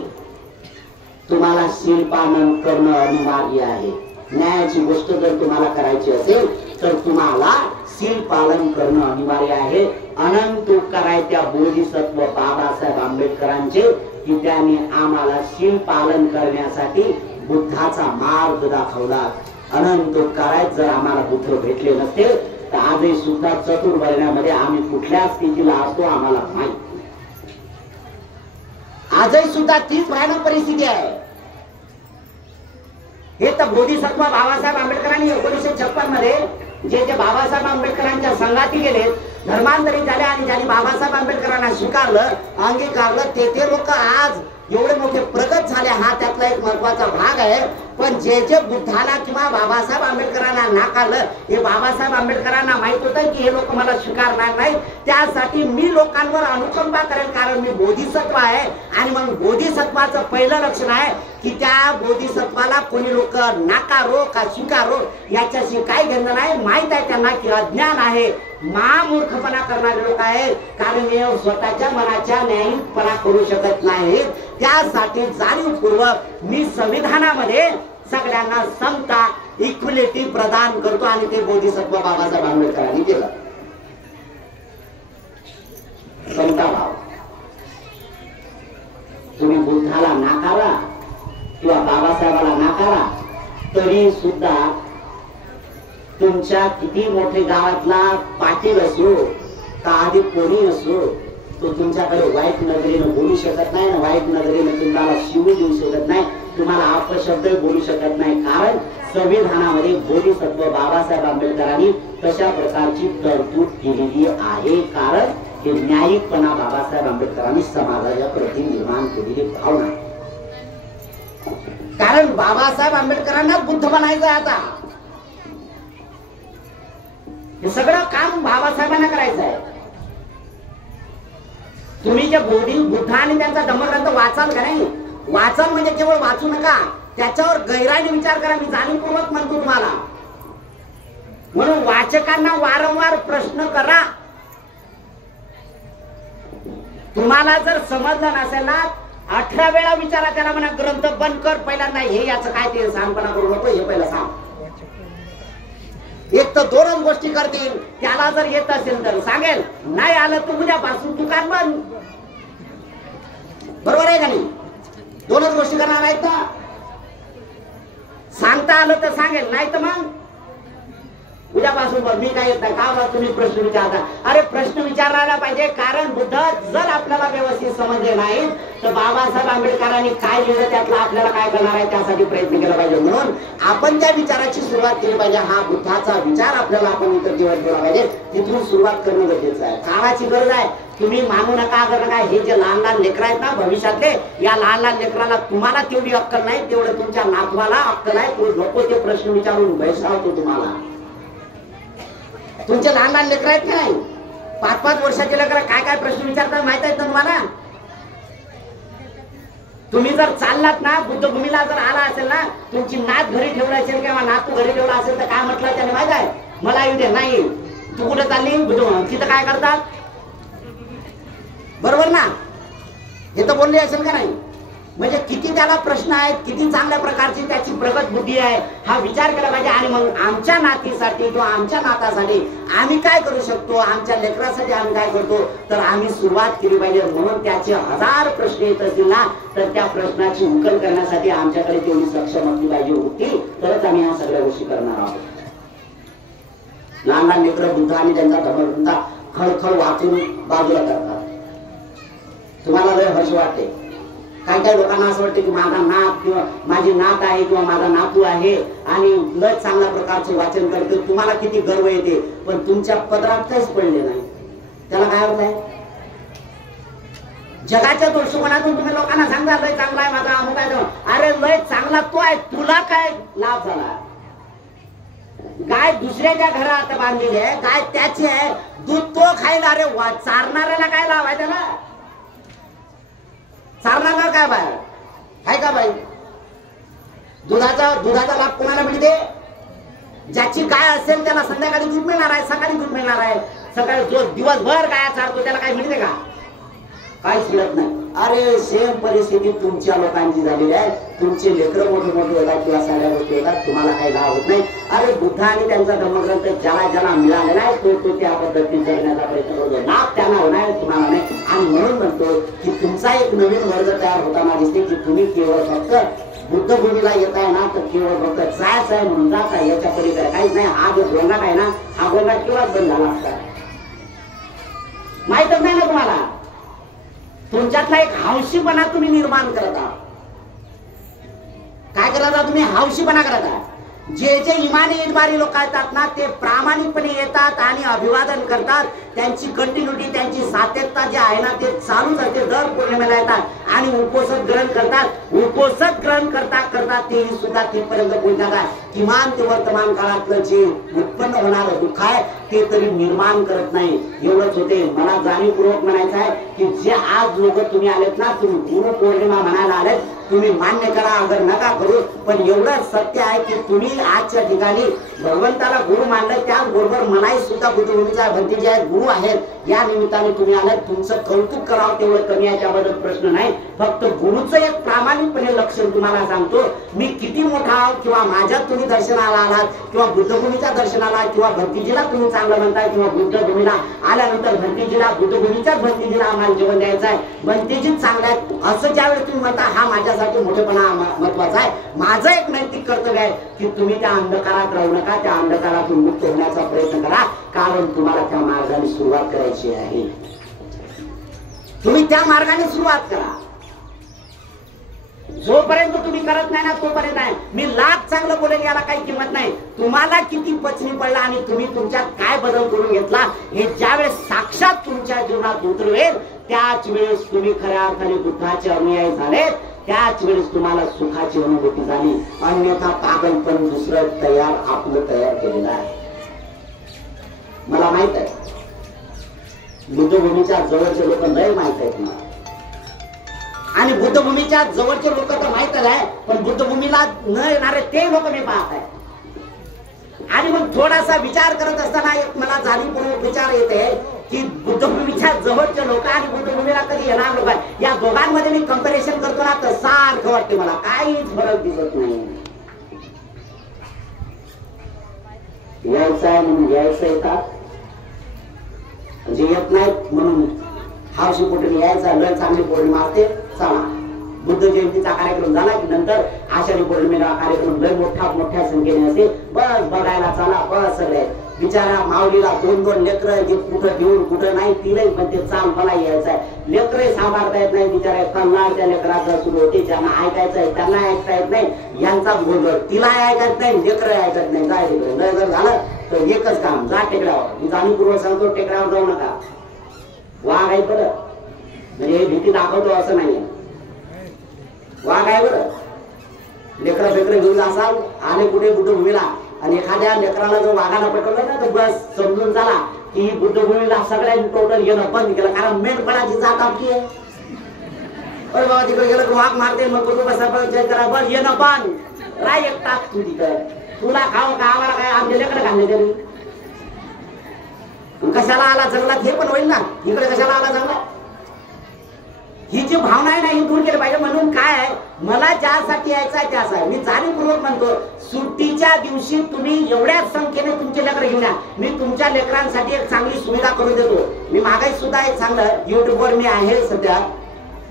तुम्हाला शील पालन करणं अनिवार्य आहे. न्यायाची गोष्ट जर तुम्हाला करायची असेल तर तुम्हाला शील पालन करणं अनिवार्य आहे. अनंत उपकार आहे त्या बोधिसत्व बाबासाहेब आंबेडकरांचे की त्यांनी आम्हाला शील पालन करण्यासाठी बुद्धाचा मार्ग दाखवला. अनंत उपकार आहे. जर आम्हाला बुद्ध भेटले नसते तर आजही सुद्धा चतुर्वर्ण्यामध्ये आम्ही कुठल्या स्थितीला असतो आम्हाला माहित. आजही सुद्धा तीच भयानक परिस्थिती आहे. हे तर बोधिसत्व बाबासाहेब आंबेडकरांनी 1956 मध्ये जे बाबासाहेब आंबेडकरांच्या संघाती गेले, धर्मांतरित झाले आणि ज्यांनी बाबासाहेब आंबेडकरांना स्वीकारलं, अंगीकारलं, ते लोक आज एवढे मोठे प्रगत झाले. हा त्यातला एक महत्वाचा भाग आहे. पण जे बुद्धाला किंवा बाबासाहेब आंबेडकरांना नाकारलं, हे बाबासाहेब आंबेडकरांना माहित होतं की हे लोक मला स्वीकारणार नाही. त्यासाठी मी लोकांवर अनुकंपा करेल कारण मी बोधिसत्व आहे. आणि मग बोधिसत्वाचं पहिलं लक्षण आहे की त्या बोधिसत्वाला कोणी लोक नाकारो का स्वीकारो याच्याशी काही घेणं नाही. माहित आहे त्यांना की अज्ञान आहे, महामूर्खपणा करणारे लोक आहेत कारण हे स्वतःच्या मनाच्या न्यायीपणा करू शकत नाहीत. त्यासाठी जाणीवपूर्वक मी संविधानामध्ये सगळ्यांना समता, इक्वलिटी प्रदान करतो आणि ते बोधिसत्व बाबासाहेब आंबेडकरांनी केलं. समता भाव. तुम्ही बुद्धाला नाकारा किंवा बाबासाहेबाला नाकारा तरी सुद्धा तुमच्या किती मोठे गावातला पाटील असो का आधी कोणी असो तो तुमच्याकडे वाईट नजरेनं बोलू शकत नाही, वाईट नजरेनं तुम्हाला शिवू देऊ शकत नाही, तुम्हाला अपशब्द बोलू शकत नाही. कारण संविधानामध्ये बोधिसत्व बाबासाहेब आंबेडकरांनी तशा प्रकारची तरतूद केलेली आहे. कारण हे न्यायिकपणा बाबासाहेब आंबेडकरांनी समाजाच्या प्रती निर्माण केलेली भावना. कारण बाबासाहेब आंबेडकरांना बुद्ध बनायचं आता. हे सगळं काम बाबासाहेबांना करायचं आहे. तुम्ही जे बुद्ध आणि त्यांचा धम्मग्रंथ वाचाल का नाही, वाचाल म्हणजे केवळ वाचू नका, त्याच्यावर गैराने विचार करा. मी जाणीवपूर्वक म्हणतो तुम्हाला. म्हणून वाचकांना वारंवार प्रश्न करा. तुम्हाला जर समजलं नसेल ना 18 वेळा विचारा त्याला, म्हणा ग्रंथ बंद कर पहिल्यांदा, हे याचं काय ते सांगपणा करू नको, हे पहिला सांग. एक तर 2च गोष्टी करतील. त्याला जर येत असेल तर सांगेल, नाही आलं तर उद्यापासून दुकान बंद. बरोबर आहे का नाही? 2च गोष्टी करणार आहेत ना. सांगता आलं तर सांगेल, नाही तर मग उद्यापासून मी काय येत नाही. का तुम्ही प्रश्न विचारता? अरे प्रश्न विचारायला पाहिजे. कारण बुद्ध जर आपल्याला व्यवस्थित समजले नाही तर बाबासाहेब आंबेडकरांनी काय लिहिलं त्यातलं आपल्याला काय करणार आहे त्यासाठी प्रयत्न केला पाहिजे. म्हणून आपण त्या विचाराची सुरुवात केली पाहिजे. हा बुद्धाचा विचार आपल्याला आपण इतर दिवस केला पाहिजे. तिथून सुरुवात करणं गरजेचं आहे. काळाची गरज आहे. तुम्ही मानू नका करू नका. हे जे लहान लहान लेकर आहेत ना भविष्यातले, या लहान लहान लेकराला तुम्हाला तेवढी अक्कल नाही तेवढं तुमच्या नातवाला अक्कल आहे. तो नको ते प्रश्न विचारून बैसावतो तुम्हाला. तुमचे लहान लहान लेकर आहेत की नाही, 5-5 वर्षाचे लेकर काय काय प्रश्न विचारतात माहित आहेत ना तुम्हाला. तुम्ही जर चाललात ना बुद्धभूमीला जर आला असेल ना, तुमची नात घरी ठेवली असेल किंवा नातू घरी ठेवला असेल तर काय म्हटलं त्याने माहित आहे? मला येऊ दे. नाही, तू कुठे चालली? तिथं काय करतात? बरोबर ना? हे तर बोलले असेल का नाही? म्हणजे किती त्याला प्रश्न आहेत, किती चांगल्या प्रकारची त्याची प्रगत बुद्धी आहे, हा विचार केला पाहिजे. आणि मग आमच्या नातीसाठी किंवा आमच्या नातासाठी आम्ही काय करू शकतो, आमच्या लेकरासाठी आम्ही काय करतो, तर आम्ही सुरुवात केली पाहिजे. म्हणून त्याचे 1000 प्रश्न येत असतील ना तर त्या प्रश्नाची उकल करण्यासाठी आमच्याकडे तेवढी सक्षम असली पाहिजे होती, तरच आम्ही ह्या सगळ्या गोष्टी करणार आहोत. लहान लहान लेकर बुद्ध आणि त्यांचा धर्मग्रंथ खळखळ वाचून बाजूला करतात. तुम्हाला लय हर्ष वाटते. काही काही लोकांना असं वाटतं की माझा नात किंवा माझी नात आहे किंवा माझा नातू आहे आणि लय चांगल्या प्रकारचं वाचन करते, तुम्हाला किती गर्व येते. पण तुमच्या पदरात काहीच पडले नाही. त्याला काय अर्थ आहे? जगाच्या दृष्टिकोनातून तुम्ही लोकांना सांगा लय चांगला आहे माझा अमुक आहे. अरे लय चांगला तो आहे, तुला काय लाभ झाला? गाय दुसऱ्याच्या घरात बांधलेली आहे, गाय त्याची आहे, दूध तो खायला. अरे चारणाऱ्याला काय लाभ आहे त्याला? चारणार काय बाहेर आहे का बाई? दुधाचा लाभ कोणाला मिळते? ज्याची गाय असेल त्याला संध्याकाळी दूध मिळणार आहे, सकाळी दूध मिळणार आहे. सकाळी जो दिवसभर गाय चारतो त्याला काय मिळते का? काहीच मिळत नाही. अरे सेम परिस्थिती तुमच्या लोकांची झालेली आहे. तुमचे लेकरं मोठे मोठे होतात किंवा सगळ्या गोष्टी होतात, तुम्हाला काही लाभ होत नाही. अरे बुद्ध आणि त्यांचा धर्मग्रंथ ज्याला ज्याला मिळालेला आहे तो त्या पद्धतीने जगण्याचा प्रयत्न करतो. लाभ त्यांना होणार, तुम्हाला नाही. आणि म्हणून म्हणतो की तुमचा एक नवीन वर्ग तयार होताना दिसते की तुम्ही केवळ फक्त बुद्धभूमीला येत आहे ना तर केवळ फक्त जायचं आहे म्हणून जात आहे, याच्या पलीकडे काहीच नाही. हा जो गोंगाट आहे ना, हा गोंगाट केव्हाच बंद झाला असता. माहितच नाही ना तुम्हाला. तुमच्यातला एक हौशीपणा तुम्ही निर्माण करत आहात. काय करत आहात तुम्ही? हौशीपणा करत आहात. जे जे इमानी इतबारी लोक येतात ना ते प्रामाणिकपणे येतात आणि अभिवादन करतात. त्यांची कंटिन्युटी, त्यांची सातत्यता जे आहे ना ते चालूच आहे. ते दर पौर्णिमेला येतात आणि उपोषण ग्रहण करतात. उपोषण ग्रहण करता करता ते सुद्धा तिथपर्यंत पोहोचतात किमान ते वर्तमान काळातलं जे उत्पन्न होणारं दुःख आहे ते तरी निर्माण करत नाही. एवढंच होते. मला जाणीवपूर्वक म्हणायचं आहे की जे आज लोक तुम्ही आलेत ना, तुम्ही गुरु पौर्णिमा म्हणायला आलेत, तुम्ही मान्य करा अगर नका करू, पण एवढंच सत्य आहे की तुम्ही आजच्या ठिकाणी भगवंताला गुरु मानलं, त्याचबरोबर मलाही सुद्धा बुद्धभूमीचा भंती जे आहेत गुरु आहेत, या निमित्ताने तुम्ही आलात. तुमचं कौतुक करावं तेवढं कमी आहे, त्याबद्दल प्रश्न नाही. फक्त गुरुचं एक प्रामाणिकपणे लक्षण तुम्हाला सांगतो. मी किती मोठा आहोत किंवा माझ्यात तुम्ही दर्शनाला आलात किंवा बुद्धभूमीच्या दर्शनाला किंवा भक्तीजीला तुम्ही चांगलं म्हणताय किंवा बुद्धभूमीला आल्यानंतर भक्तीजीला बुद्धभूमीच्याच भक्तीजीला आम्हाला जेवण द्यायचं आहे, भक्तीजी चांगल्या असं ज्यावेळी तुम्ही म्हणता हा माझ्या माझ्यासाठी मोठेपणा महत्वाचा आहे. माझं एक नैतिक कर्तव्य आहे की तुम्ही त्या अंधकारात राहू नका, त्या अंधकारातून मुक्त होण्याचा प्रयत्न करा, कारण तुम्हाला त्या मार्गाने सुरुवात करायची आहे. तुम्ही त्या मार्गाने सुरुवात करा. जोपर्यंत तुम्ही करत नाही ना तोपर्यंत आहे. मी लाख चांगलं बोलेल याला काही किंमत नाही. तुम्हाला किती पचनी पडला आणि तुम्ही तुमच्यात काय बदल करून घेतला हे ज्यावेळेस साक्षात तुमच्या जीवनात उतरवेल त्याच वेळेस तुम्ही खऱ्या अर्थाने दुःखाचे अनुयायी झाले, त्याच वेळेस तुम्हाला सुखाची अनुभूती झाली. अन्यथा पागलपण दुसरं आपलं तयार केलेलं आहे. मला माहित आहे बुद्धभूमीच्या जवळचे लोक लय माहित आहेत मला, आणि बुद्धभूमीच्या जवळचे लोक तर माहितच आहे, पण बुद्धभूमीला न येणारे ते लोक मी पाहत आहे. आणि मग थोडासा विचार करत असताना एक मला जाणीवपूर्वक विचार येते की बुद्धभूमीच्या जवळचे लोक आणि बुद्धभूमीला कधी येणार लोक आहे, या दोघांमध्ये मी कंपॅरिझन करतो ना तर सारखं वाटते मला, काहीच फरक दिसत नाही. व्यवसाय म्हणून यायचं येतात, जे येत नाहीत म्हणून हावशी पोटी यायचा, लय चांगली पौर्णिमा असते चला. बुद्ध जयंतीचा कार्यक्रम झाला की नंतर आषाढी पौर्णिमेला कार्यक्रम लय मोठ्या संख्येने असते, बस बघायला चला. बस सगळे बिचारा माऊलीला 2-2 लेकरं जे कुठं घेऊन कुठं नाही तिलाही पण ते चाल मला यायचंय. लेकरं सांभाळता येत नाही बिचारा, कन्नाच्या लेकराचं सुरू होते, ज्यांना ऐकायचंय त्यांना ऐकता येत नाही, यांचा गोंधळ, तिला ऐकत नाही लेकरं ऐकत नाही. काय तिकडे जर झालं तर एकच काम, जा टेकड्यावर. मी जाणीवपूर्वक सांगतो टेकड्यावर जाऊ नका, वाघ आहे बरं, म्हणजे भीती दाखवतो असं नाहीये, वाघ आहे बरं. लेकरं बेकरं घेऊन असाल आले कुठे बुद्धभूमीला आणि एखाद्या लेकराला जर वाघाला पटवलं ना तर बस समजून चला की बुद्धभूमीला सगळ्यांनी टोटल येणं बंद केलं, कारण मेंढपाळाची जात आपली आहे. अरे बाबा तिकडे गेलं की वाघ मारते, मग कुटुंब सरपंच करा, बस येणं बंद. राय एक तास तू तिकडे, तुला खाव का आम्हाला काय, आमचे लेकरं खाल्ले तरी. कशाला आला जंगलात हे पण होईल ना, इकडे कशाला आला जंगलात, ही जी भावना आहे ना ही दूर केली पाहिजे. म्हणून काय आहे, मला ज्यासाठी यायचं आहे त्याच आहे. मी जाणीवपूर्वक म्हणतो सुट्टीच्या दिवशी तुम्ही एवढ्याच संख्येने तुमचे लेकर घेऊन या. मी तुमच्या लेकरांसाठी एक चांगली सुविधा करून देतो. मी मागाई सुद्धा एक चांगलं युट्यूबवर मी आहे सध्या,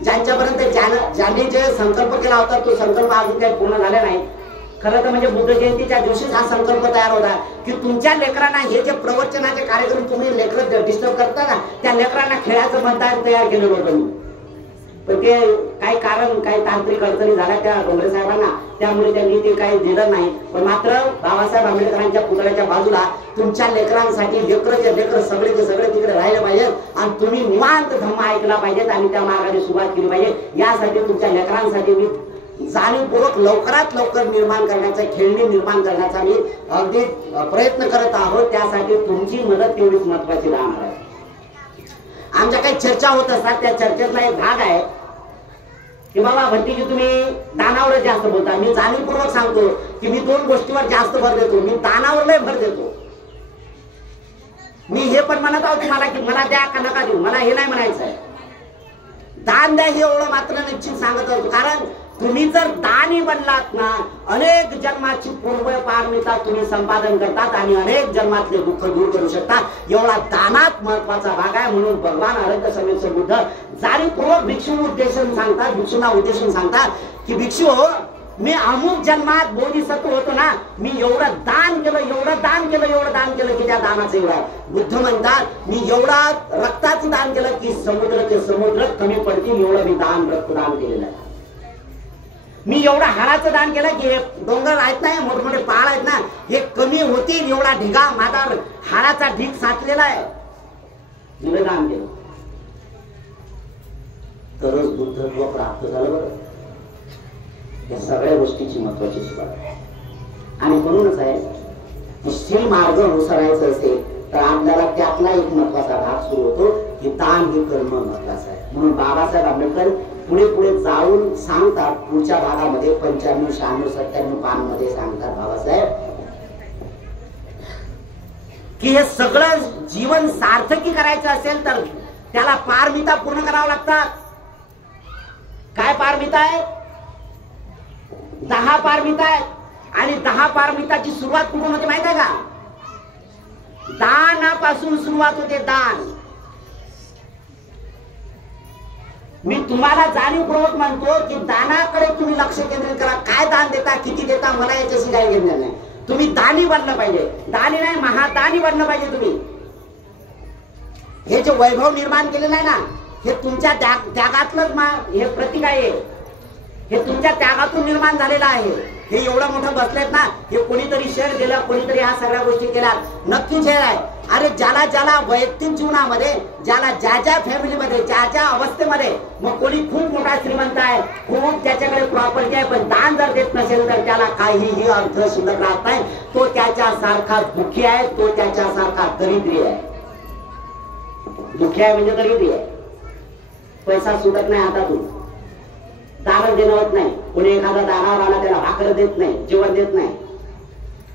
ज्यांच्यापर्यंत ज्यांनी जे संकल्प केला होता तो संकल्प अजून काही पूर्ण झाला नाही. खरं तर म्हणजे बुद्ध जयंतीच्या दिवशीच हा संकल्प तयार होता की तुमच्या लेकरांना हे जे प्रवचनाचे कार्यक्रम तुम्ही लेकर डिस्टर्ब करता ना त्या लेकरांना खेळाचं मैदान तयार केलेलं होतं मी. पण ते काही कारण काही तांत्रिक अडचणी झाल्या त्या डोंगरे साहेबांना, त्यामुळे त्यांनी ते काही दिलं नाही. पण मात्र बाबासाहेब आंबेडकरांच्या पुतळ्याच्या बाजूला तुमच्या लेकरांसाठी लेकर सगळे सगळे तिकडे राहिले पाहिजेत आणि तुम्ही निवांत धम्म ऐकला पाहिजेत आणि त्या मार्गाने सुरुवात केली पाहिजे. यासाठी तुमच्या लेकरांसाठी मी जाणीवपूर्वक लवकरात लवकर निर्माण करण्याचा, खेळणी निर्माण करण्याचा मी अगदी प्रयत्न करत आहोत. त्यासाठी तुमची मदत तेवढीच महत्वाची राहणार आहे. आमच्या काही चर्चा होत असतात, त्या चर्चेतला एक भाग आहे की बाबा म्हणते की तुम्ही दानावर जास्त बोलता. मी जाणीवपूर्वक सांगतो की मी 2 गोष्टीवर जास्त भर देतो. मी दानावर लय भर देतो. मी हे पण म्हणत आहोत तुम्हाला की मला द्या का नका देऊ, मला हे नाही म्हणायचं आहे. दान द्या हे एवढं मात्र निश्चित सांगत होतो, कारण तुम्ही जर दानी बनलात ना अनेक जन्माची पूर्व पारमिता तुम्ही संपादन करतात आणि अनेक जन्मातले दुःख दूर करू शकता. एवढा दानात महत्वाचा भाग आहे. म्हणून भगवान अरहंत समेत बुद्ध जाणीवपूर्वक भिक्षू उद्देशून सांगतात, भिक्षूंना उद्देशून सांगतात की भिक्षू हो, मी अमुक जन्मात बोधिसत्व होतो ना, मी एवढं दान केलं की त्या दानाचं एवढं. बुद्ध म्हणतात मी एवढा रक्ताचं दान केलं की समुद्र कमी पडतील एवढं मी रक्तदान केलेलं आहे. मी एवढा हाडाचं दान केलं की डोंगर आहेत ना, मोठमोठे पहाड आहेत ना, हे कमी होतील एवढा ढिगा माझा हाडाचा ढीग साचलेला आहे, एवढं दान केलं तरच बुद्धत्व प्राप्त झालं. बरं, या सगळ्या गोष्टीची महत्वाची सुरुवात आहे. आणि म्हणूनच आहे की शील मार्ग अनुसरायचं असेल तर आपल्याला त्यातला एक महत्वाचा भाग सुरू होतो की दान हे कर्म महत्वाचं आहे. म्हणून बाबासाहेब आंबेडकर पुढे जाऊन सांगतात, पुढच्या भागामध्ये 95, 96, 97 पानांमध्ये सांगतात बाबासाहेब की हे सगळं जीवन सार्थकी करायचं असेल तर त्याला पारमिता पूर्ण करावं लागतात. काय पारमिता आहे? 10 पारमिता आहेत आणि 10 पारमिताची सुरुवात कुठून होते माहित आहे का? दानापासून सुरुवात होते. दान मी तुम्हाला जाणीवपूर्वक म्हणतो की दानाकडे तुम्ही लक्ष केंद्रित करा. काय दान देता, किती देता, मला याच्याशी काही घेणं नाही. तुम्ही दानी बनलं पाहिजे. दानी नाही, महादानी बनलं पाहिजे तुम्ही. हे जे वैभव निर्माण केलेलं आहे ना, हे तुमच्या त्यागातलंच हे प्रतीक आहे. हे तुमच्या त्यागातून निर्माण झालेलं आहे. हे एवढं मोठं बसलेत ना, हे कोणीतरी शेअर केलं, कोणीतरी ह्या सगळ्या गोष्टी केल्या, नक्कीच हे आहे. अरे ज्याला ज्याला वैयक्तिक जीवनामध्ये, ज्याला ज्या ज्या फॅमिलीमध्ये, ज्या ज्या अवस्थेमध्ये, मग कोणी खूप मोठा श्रीमंत आहे, खूप त्याच्याकडे प्रॉपर्टी आहे, पण दान जर देत नसेल तर त्याला काहीही अर्थ शिल्लक राहत नाही. तो त्याच्यासारखा दुःखी आहे, तो त्याच्यासारखा दरिद्री आहे. दुःखी आहे म्हणजे दरिद्री आहे. पैसा सुटत नाही हातातून, दान देणं होत नाही. कोणी एखादा दानावर आला त्याला भाकर देत नाही, जेवण देत नाही,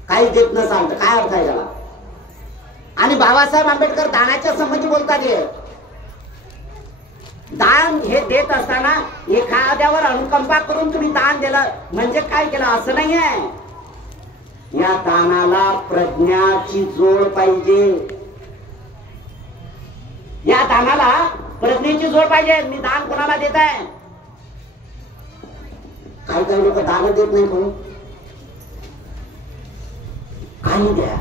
काही देत नसाल तर काय अर्थ आहे त्याला. आणि बाबासाहेब आंबेडकर दानाच्या संबंधी बोलतात. दान हे देत असताना एखाद्यावर अनुकंपा करून तुम्ही दान दिलं म्हणजे काय केलं असं नाही आहे. या दानाला प्रज्ञाची जोड पाहिजे. या दानाला प्रज्ञेची जोड पाहिजे. मी दान कोणाला देत आहे. काही काही लोक दान देत नाही, कोणी काही द्या,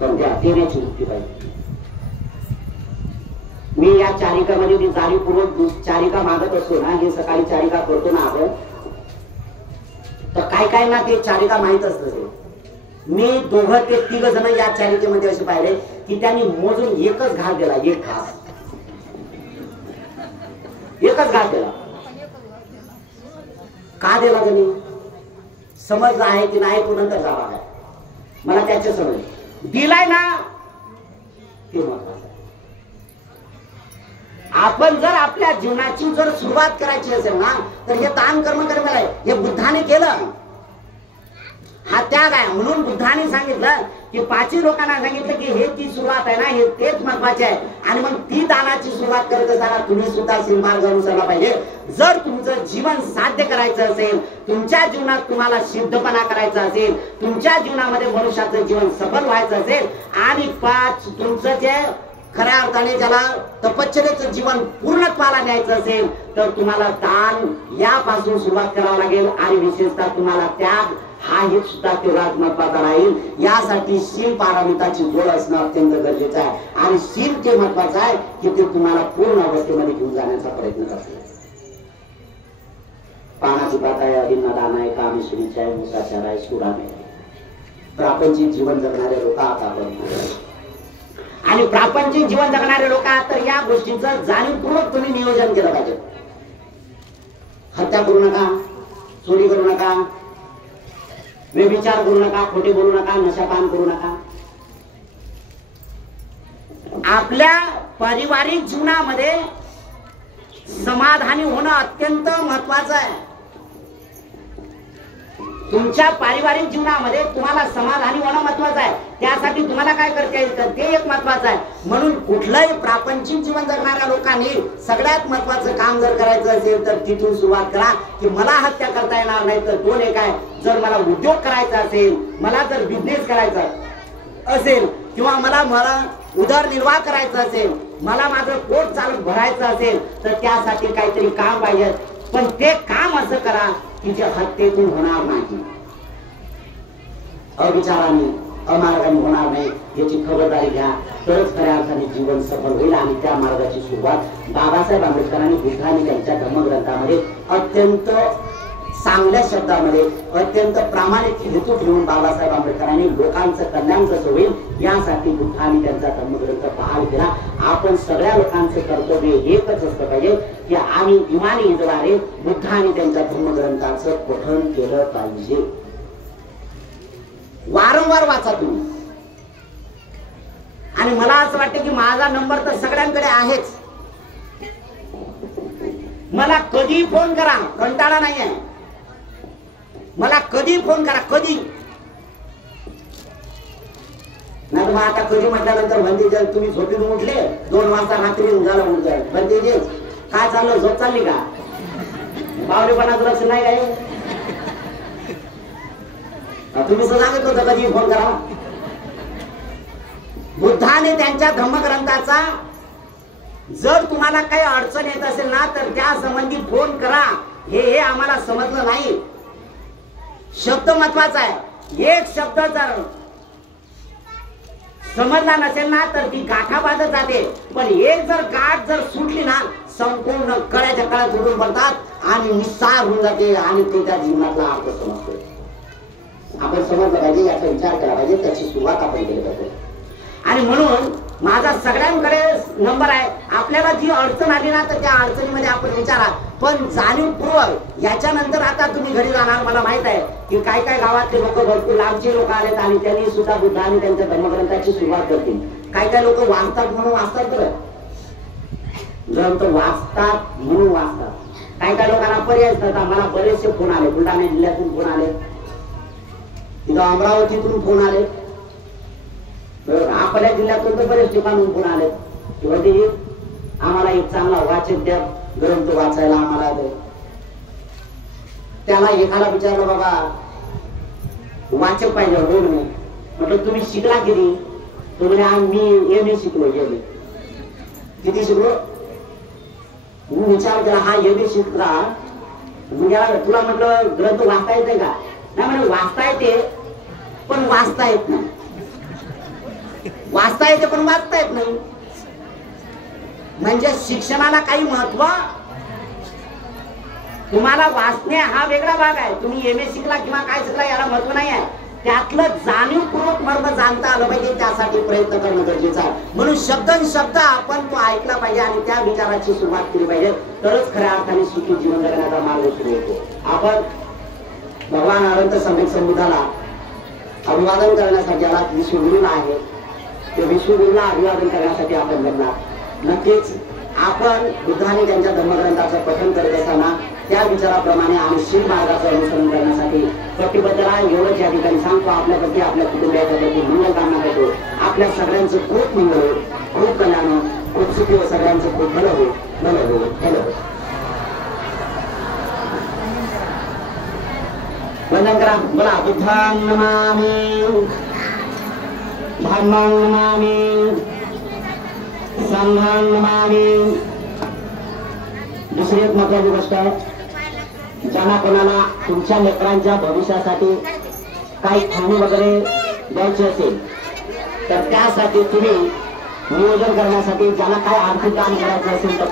पण द्या, देण्याची वृत्ती पाहिजे. मी या चारिकामध्ये मी जाणीवपूर्वक चारिका मागत असतो ना, हे सकाळी चारिका करतो ना आपण, तर काय काय ना ते चारिका माहित असतं. मी 2 ते 3 जण या चारिकेमध्ये असे पाहिले की त्यांनी मोजून एकच घास दिला. एकच घास दिला. का दिला त्यांनी? समज आहे की नाही तो नंतर जावा आहे, मला त्याचे समज दिलाय ना ते महत्वाचं आहे. आपण जर आपल्या जीवनाची जर सुरुवात करायची असेल ना, तर हे दान कर्म करायला आहे. हे बुद्धाने केलं, हा त्याग आहे. म्हणून बुद्धाने सांगितलं की 5 लोकांना सांगितलं की हे ती सुरुवात आहे ना, हे तेच महत्वाचे आहे. आणि मग ती दानाची सुरुवात करत असताना तुम्ही सुद्धा सीमार्ग अनुसरला पाहिजे. जर तुमचं जीवन साध्य करायचं असेल, तुमच्या जीवनात तुम्हाला सिद्धपणा करायचा असेल, तुमच्या जीवनामध्ये मनुष्याचं जीवन सफल व्हायचं असेल, आणि 5 तुमचं जे खऱ्या अर्थाने ज्याला तपश्चर्याचं जीवन पूर्णत्वाला न्यायचं असेल, तर तुम्हाला दान यापासून सुरुवात करावं लागेल. आणि विशेषतः तुम्हाला त्याग हा हे सुद्धा तेवढाच महत्वाचा राहील. यासाठी शील पारमिताची जोड असणं अत्यंत गरजेचं आहे. आणि शील ते महत्वाचं आहे की ते तुम्हाला पूर्ण अवस्थेमध्ये घेऊन जाण्याचा प्रयत्न करते. पानाची पात आहे, अहिंना दान आहे, कामेश्वरीची आहे, मुसाचार आहे, सुरामे आहे. प्रापंचिक जीवन जगणारे लोक आता आपण, आणि प्रापंचिक जीवन जगणारे लोक तर या गोष्टीचं जाणीवपूर्वक तुम्ही नियोजन केलं पाहिजे. हत्या करू नका, चोरी करू नका, व्यभिचार करू नका, खोटे बोलू नका, नशापान करू नका. आपल्या पारिवारिक जीवनामध्ये समाधानी होणं अत्यंत महत्वाचं आहे. तुमच्या पारिवारिक जीवनामध्ये तुम्हाला समाधानी होणं महत्वाचं आहे. त्यासाठी तुम्हाला काय करता येईल तर ते एक महत्वाचं आहे. म्हणून कुठलंही प्रापंचिक जीवन जगणाऱ्या लोकांनी सगळ्यात महत्वाचं काम जर करायचं असेल तर तिथून सुरुवात करा की मला हत्या करता येणार नाही तर 2 एक आहे. जर मला उद्योग करायचा असेल, मला जर बिझनेस करायचा असेल, किंवा मला उदरनिर्वाह करायचा असेल, मला माझं पोट चालू भरायचं असेल, तर त्यासाठी काहीतरी काम पाहिजे. पण ते काम असं करा की जे हत्येतून होणार नाही, अविचाराने अमार्गाने होणार नाही, याची खबरदारी घ्या. तरच खऱ्या अर्थाने जीवन सफल होईल. आणि त्या मार्गाची सुरुवात बाबासाहेब आंबेडकरांनी बुद्धांनी त्यांच्या धर्मग्रंथामध्ये अत्यंत चांगल्या शब्दामध्ये, अत्यंत प्रामाणिक हेतू ठेवून बाबासाहेब आंबेडकरांनी लोकांचं कल्याण कसं होईल यासाठी बुद्धांनी त्यांचा धर्मग्रंथ बहाल केला. आपण सगळ्या लोकांचं कर्तव्य एकच असतं पाहिजे की आम्ही इमानीद्वारे बुद्धांनी त्यांच्या धर्मग्रंथाचं पठण केलं पाहिजे. वारंवार वाचा तुम्ही. आणि मला असं वाटतं की माझा नंबर तर सगळ्यांकडे आहेच. मला कधी फोन करा, कंटाळा नाहीये. मला कधी फोन करा, कधी नाही. मग आता कधी म्हटल्यानंतर म्हणते तुम्ही झोपेतून उठले 2 वाजता रात्री झालं उठलं म्हणते काय चाललं, झोप चालली का, बावलेपणाचं लक्ष नाही काय. तुम्ही सांगत होता कधी फोन करा. बुद्धाने त्यांच्या धर्मग्रंथाचा जर तुम्हाला काही अडचण येत असेल ना तर त्या संबंधी फोन करा. हे आम्हाला समजलं नाही. शब्द महत्वाचा आहे. एक शब्द जर समजला नसेल ना तर ती गाठा बांधत जाते. पण एक जर गाठ जर सुटली ना संपूर्ण कळ्याच्या कळ्यात उडून पडतात आणि निस्सार होऊन जाते आणि ते त्या जीवनातला अर्थ समजतो. आपण समजलं पाहिजे, याचा विचार केला पाहिजे, त्याची सुरुवात आपण केली पाहिजे. आणि म्हणून माझा सगळ्यांकडे नंबर आहे. आपल्याला जी अडचण आली ना तर त्या अडचणीमध्ये आपण विचारा, पण जाणीवपूर्वक. याच्यानंतर आता तुम्ही घरी जाणार, मला माहित आहे की काय काय गावातले लोक, भरपूर लांबचे लोक आलेत आणि त्यांनी सुद्धा बुद्ध आणि त्यांच्या धर्मग्रंथाची सुरुवात करतील. काय काय लोक वाचतात म्हणून वाचतात, बरं ग्रंथ वाचतात म्हणून वाचतात. काय काय लोकांना पर्याय नसतात. मला बरेचसे फोन आले, बुलढाणा जिल्ह्यातून फोन आले, तिथं अमरावतीतून फोन आले, आपल्या जिल्ह्यातून तर बरेच ठिकाणून फोन आले. आम्हाला एक चांगला वाचक द्या, ग्रंथ वाचायला आम्हाला दे. त्याला एखादा विचारलं, बाबा वाचक पाहिजे हो म्हणे. म्हटलं तुम्ही शिकला किती? तो म्हणे मी एम.ए. शिकलो. एम.ए. किती शिकलो? मी विचार केला, हा एम.ए. शिकला तुला म्हटलं ग्रंथ वाचता येते का? नाही म्हणे वाचता येते पण वाचता येत नाही. वाचता येते पण वाचता येत नाही म्हणजे शिक्षणाला काही महत्व? तुम्हाला वाचणे हा वेगळा भाग आहे. तुम्ही एम.ए. शिकला किंवा काय शिकला याला महत्व नाही आहे. त्यातलं जाणीवपूर्वक मर्म जाणता आलं पाहिजे, त्यासाठी प्रयत्न करणं गरजेचं आहे. म्हणून शब्द आपण तो ऐकला पाहिजे आणि त्या विचाराची सुरुवात केली पाहिजे, तरच खऱ्या अर्थाने सुखी जीवन जगण्याचा मार्ग सुरू होतो. आपण भगवान अनंत सम्यक संबुद्धाला अभिवादन करण्यासाठी आला. विश्वगुरू आहे, ते विश्वगुरूला अभिवादन करण्यासाठी आपण जगणार. नक्कीच आपण बुद्धाने त्यांच्या धर्मग्रंथाचं पठण करत असताना त्या विचाराप्रमाणे आणि शील मार्गाचं अनुसरण करण्यासाठी कटिबद्ध राहा. एवढंच या ठिकाणी सांगतो. आपल्याप्रती, आपल्या कुटुंबियाच्या प्रती मंगल कामना करतो. आपल्या सगळ्यांचं खूप मंगल हो, खूप कल्याण हो, खूप सुखी हो, सगळ्यांचं खूप भलं हो, भलं हो, भलं हो. वंदन करा. बोला बुद्धां नमामि, धम्मं नमामि, संघं नमामि. दुसरी एक महत्वाची गोष्ट आहे, ज्यांना कोणाला तुमच्या लेकरांच्या भविष्यासाठी काही खाणी वगैरे द्यायची असेल तर त्यासाठी तुम्ही नियोजन करण्यासाठी ज्यांना काय आर्थिक काम करायचं असेल तर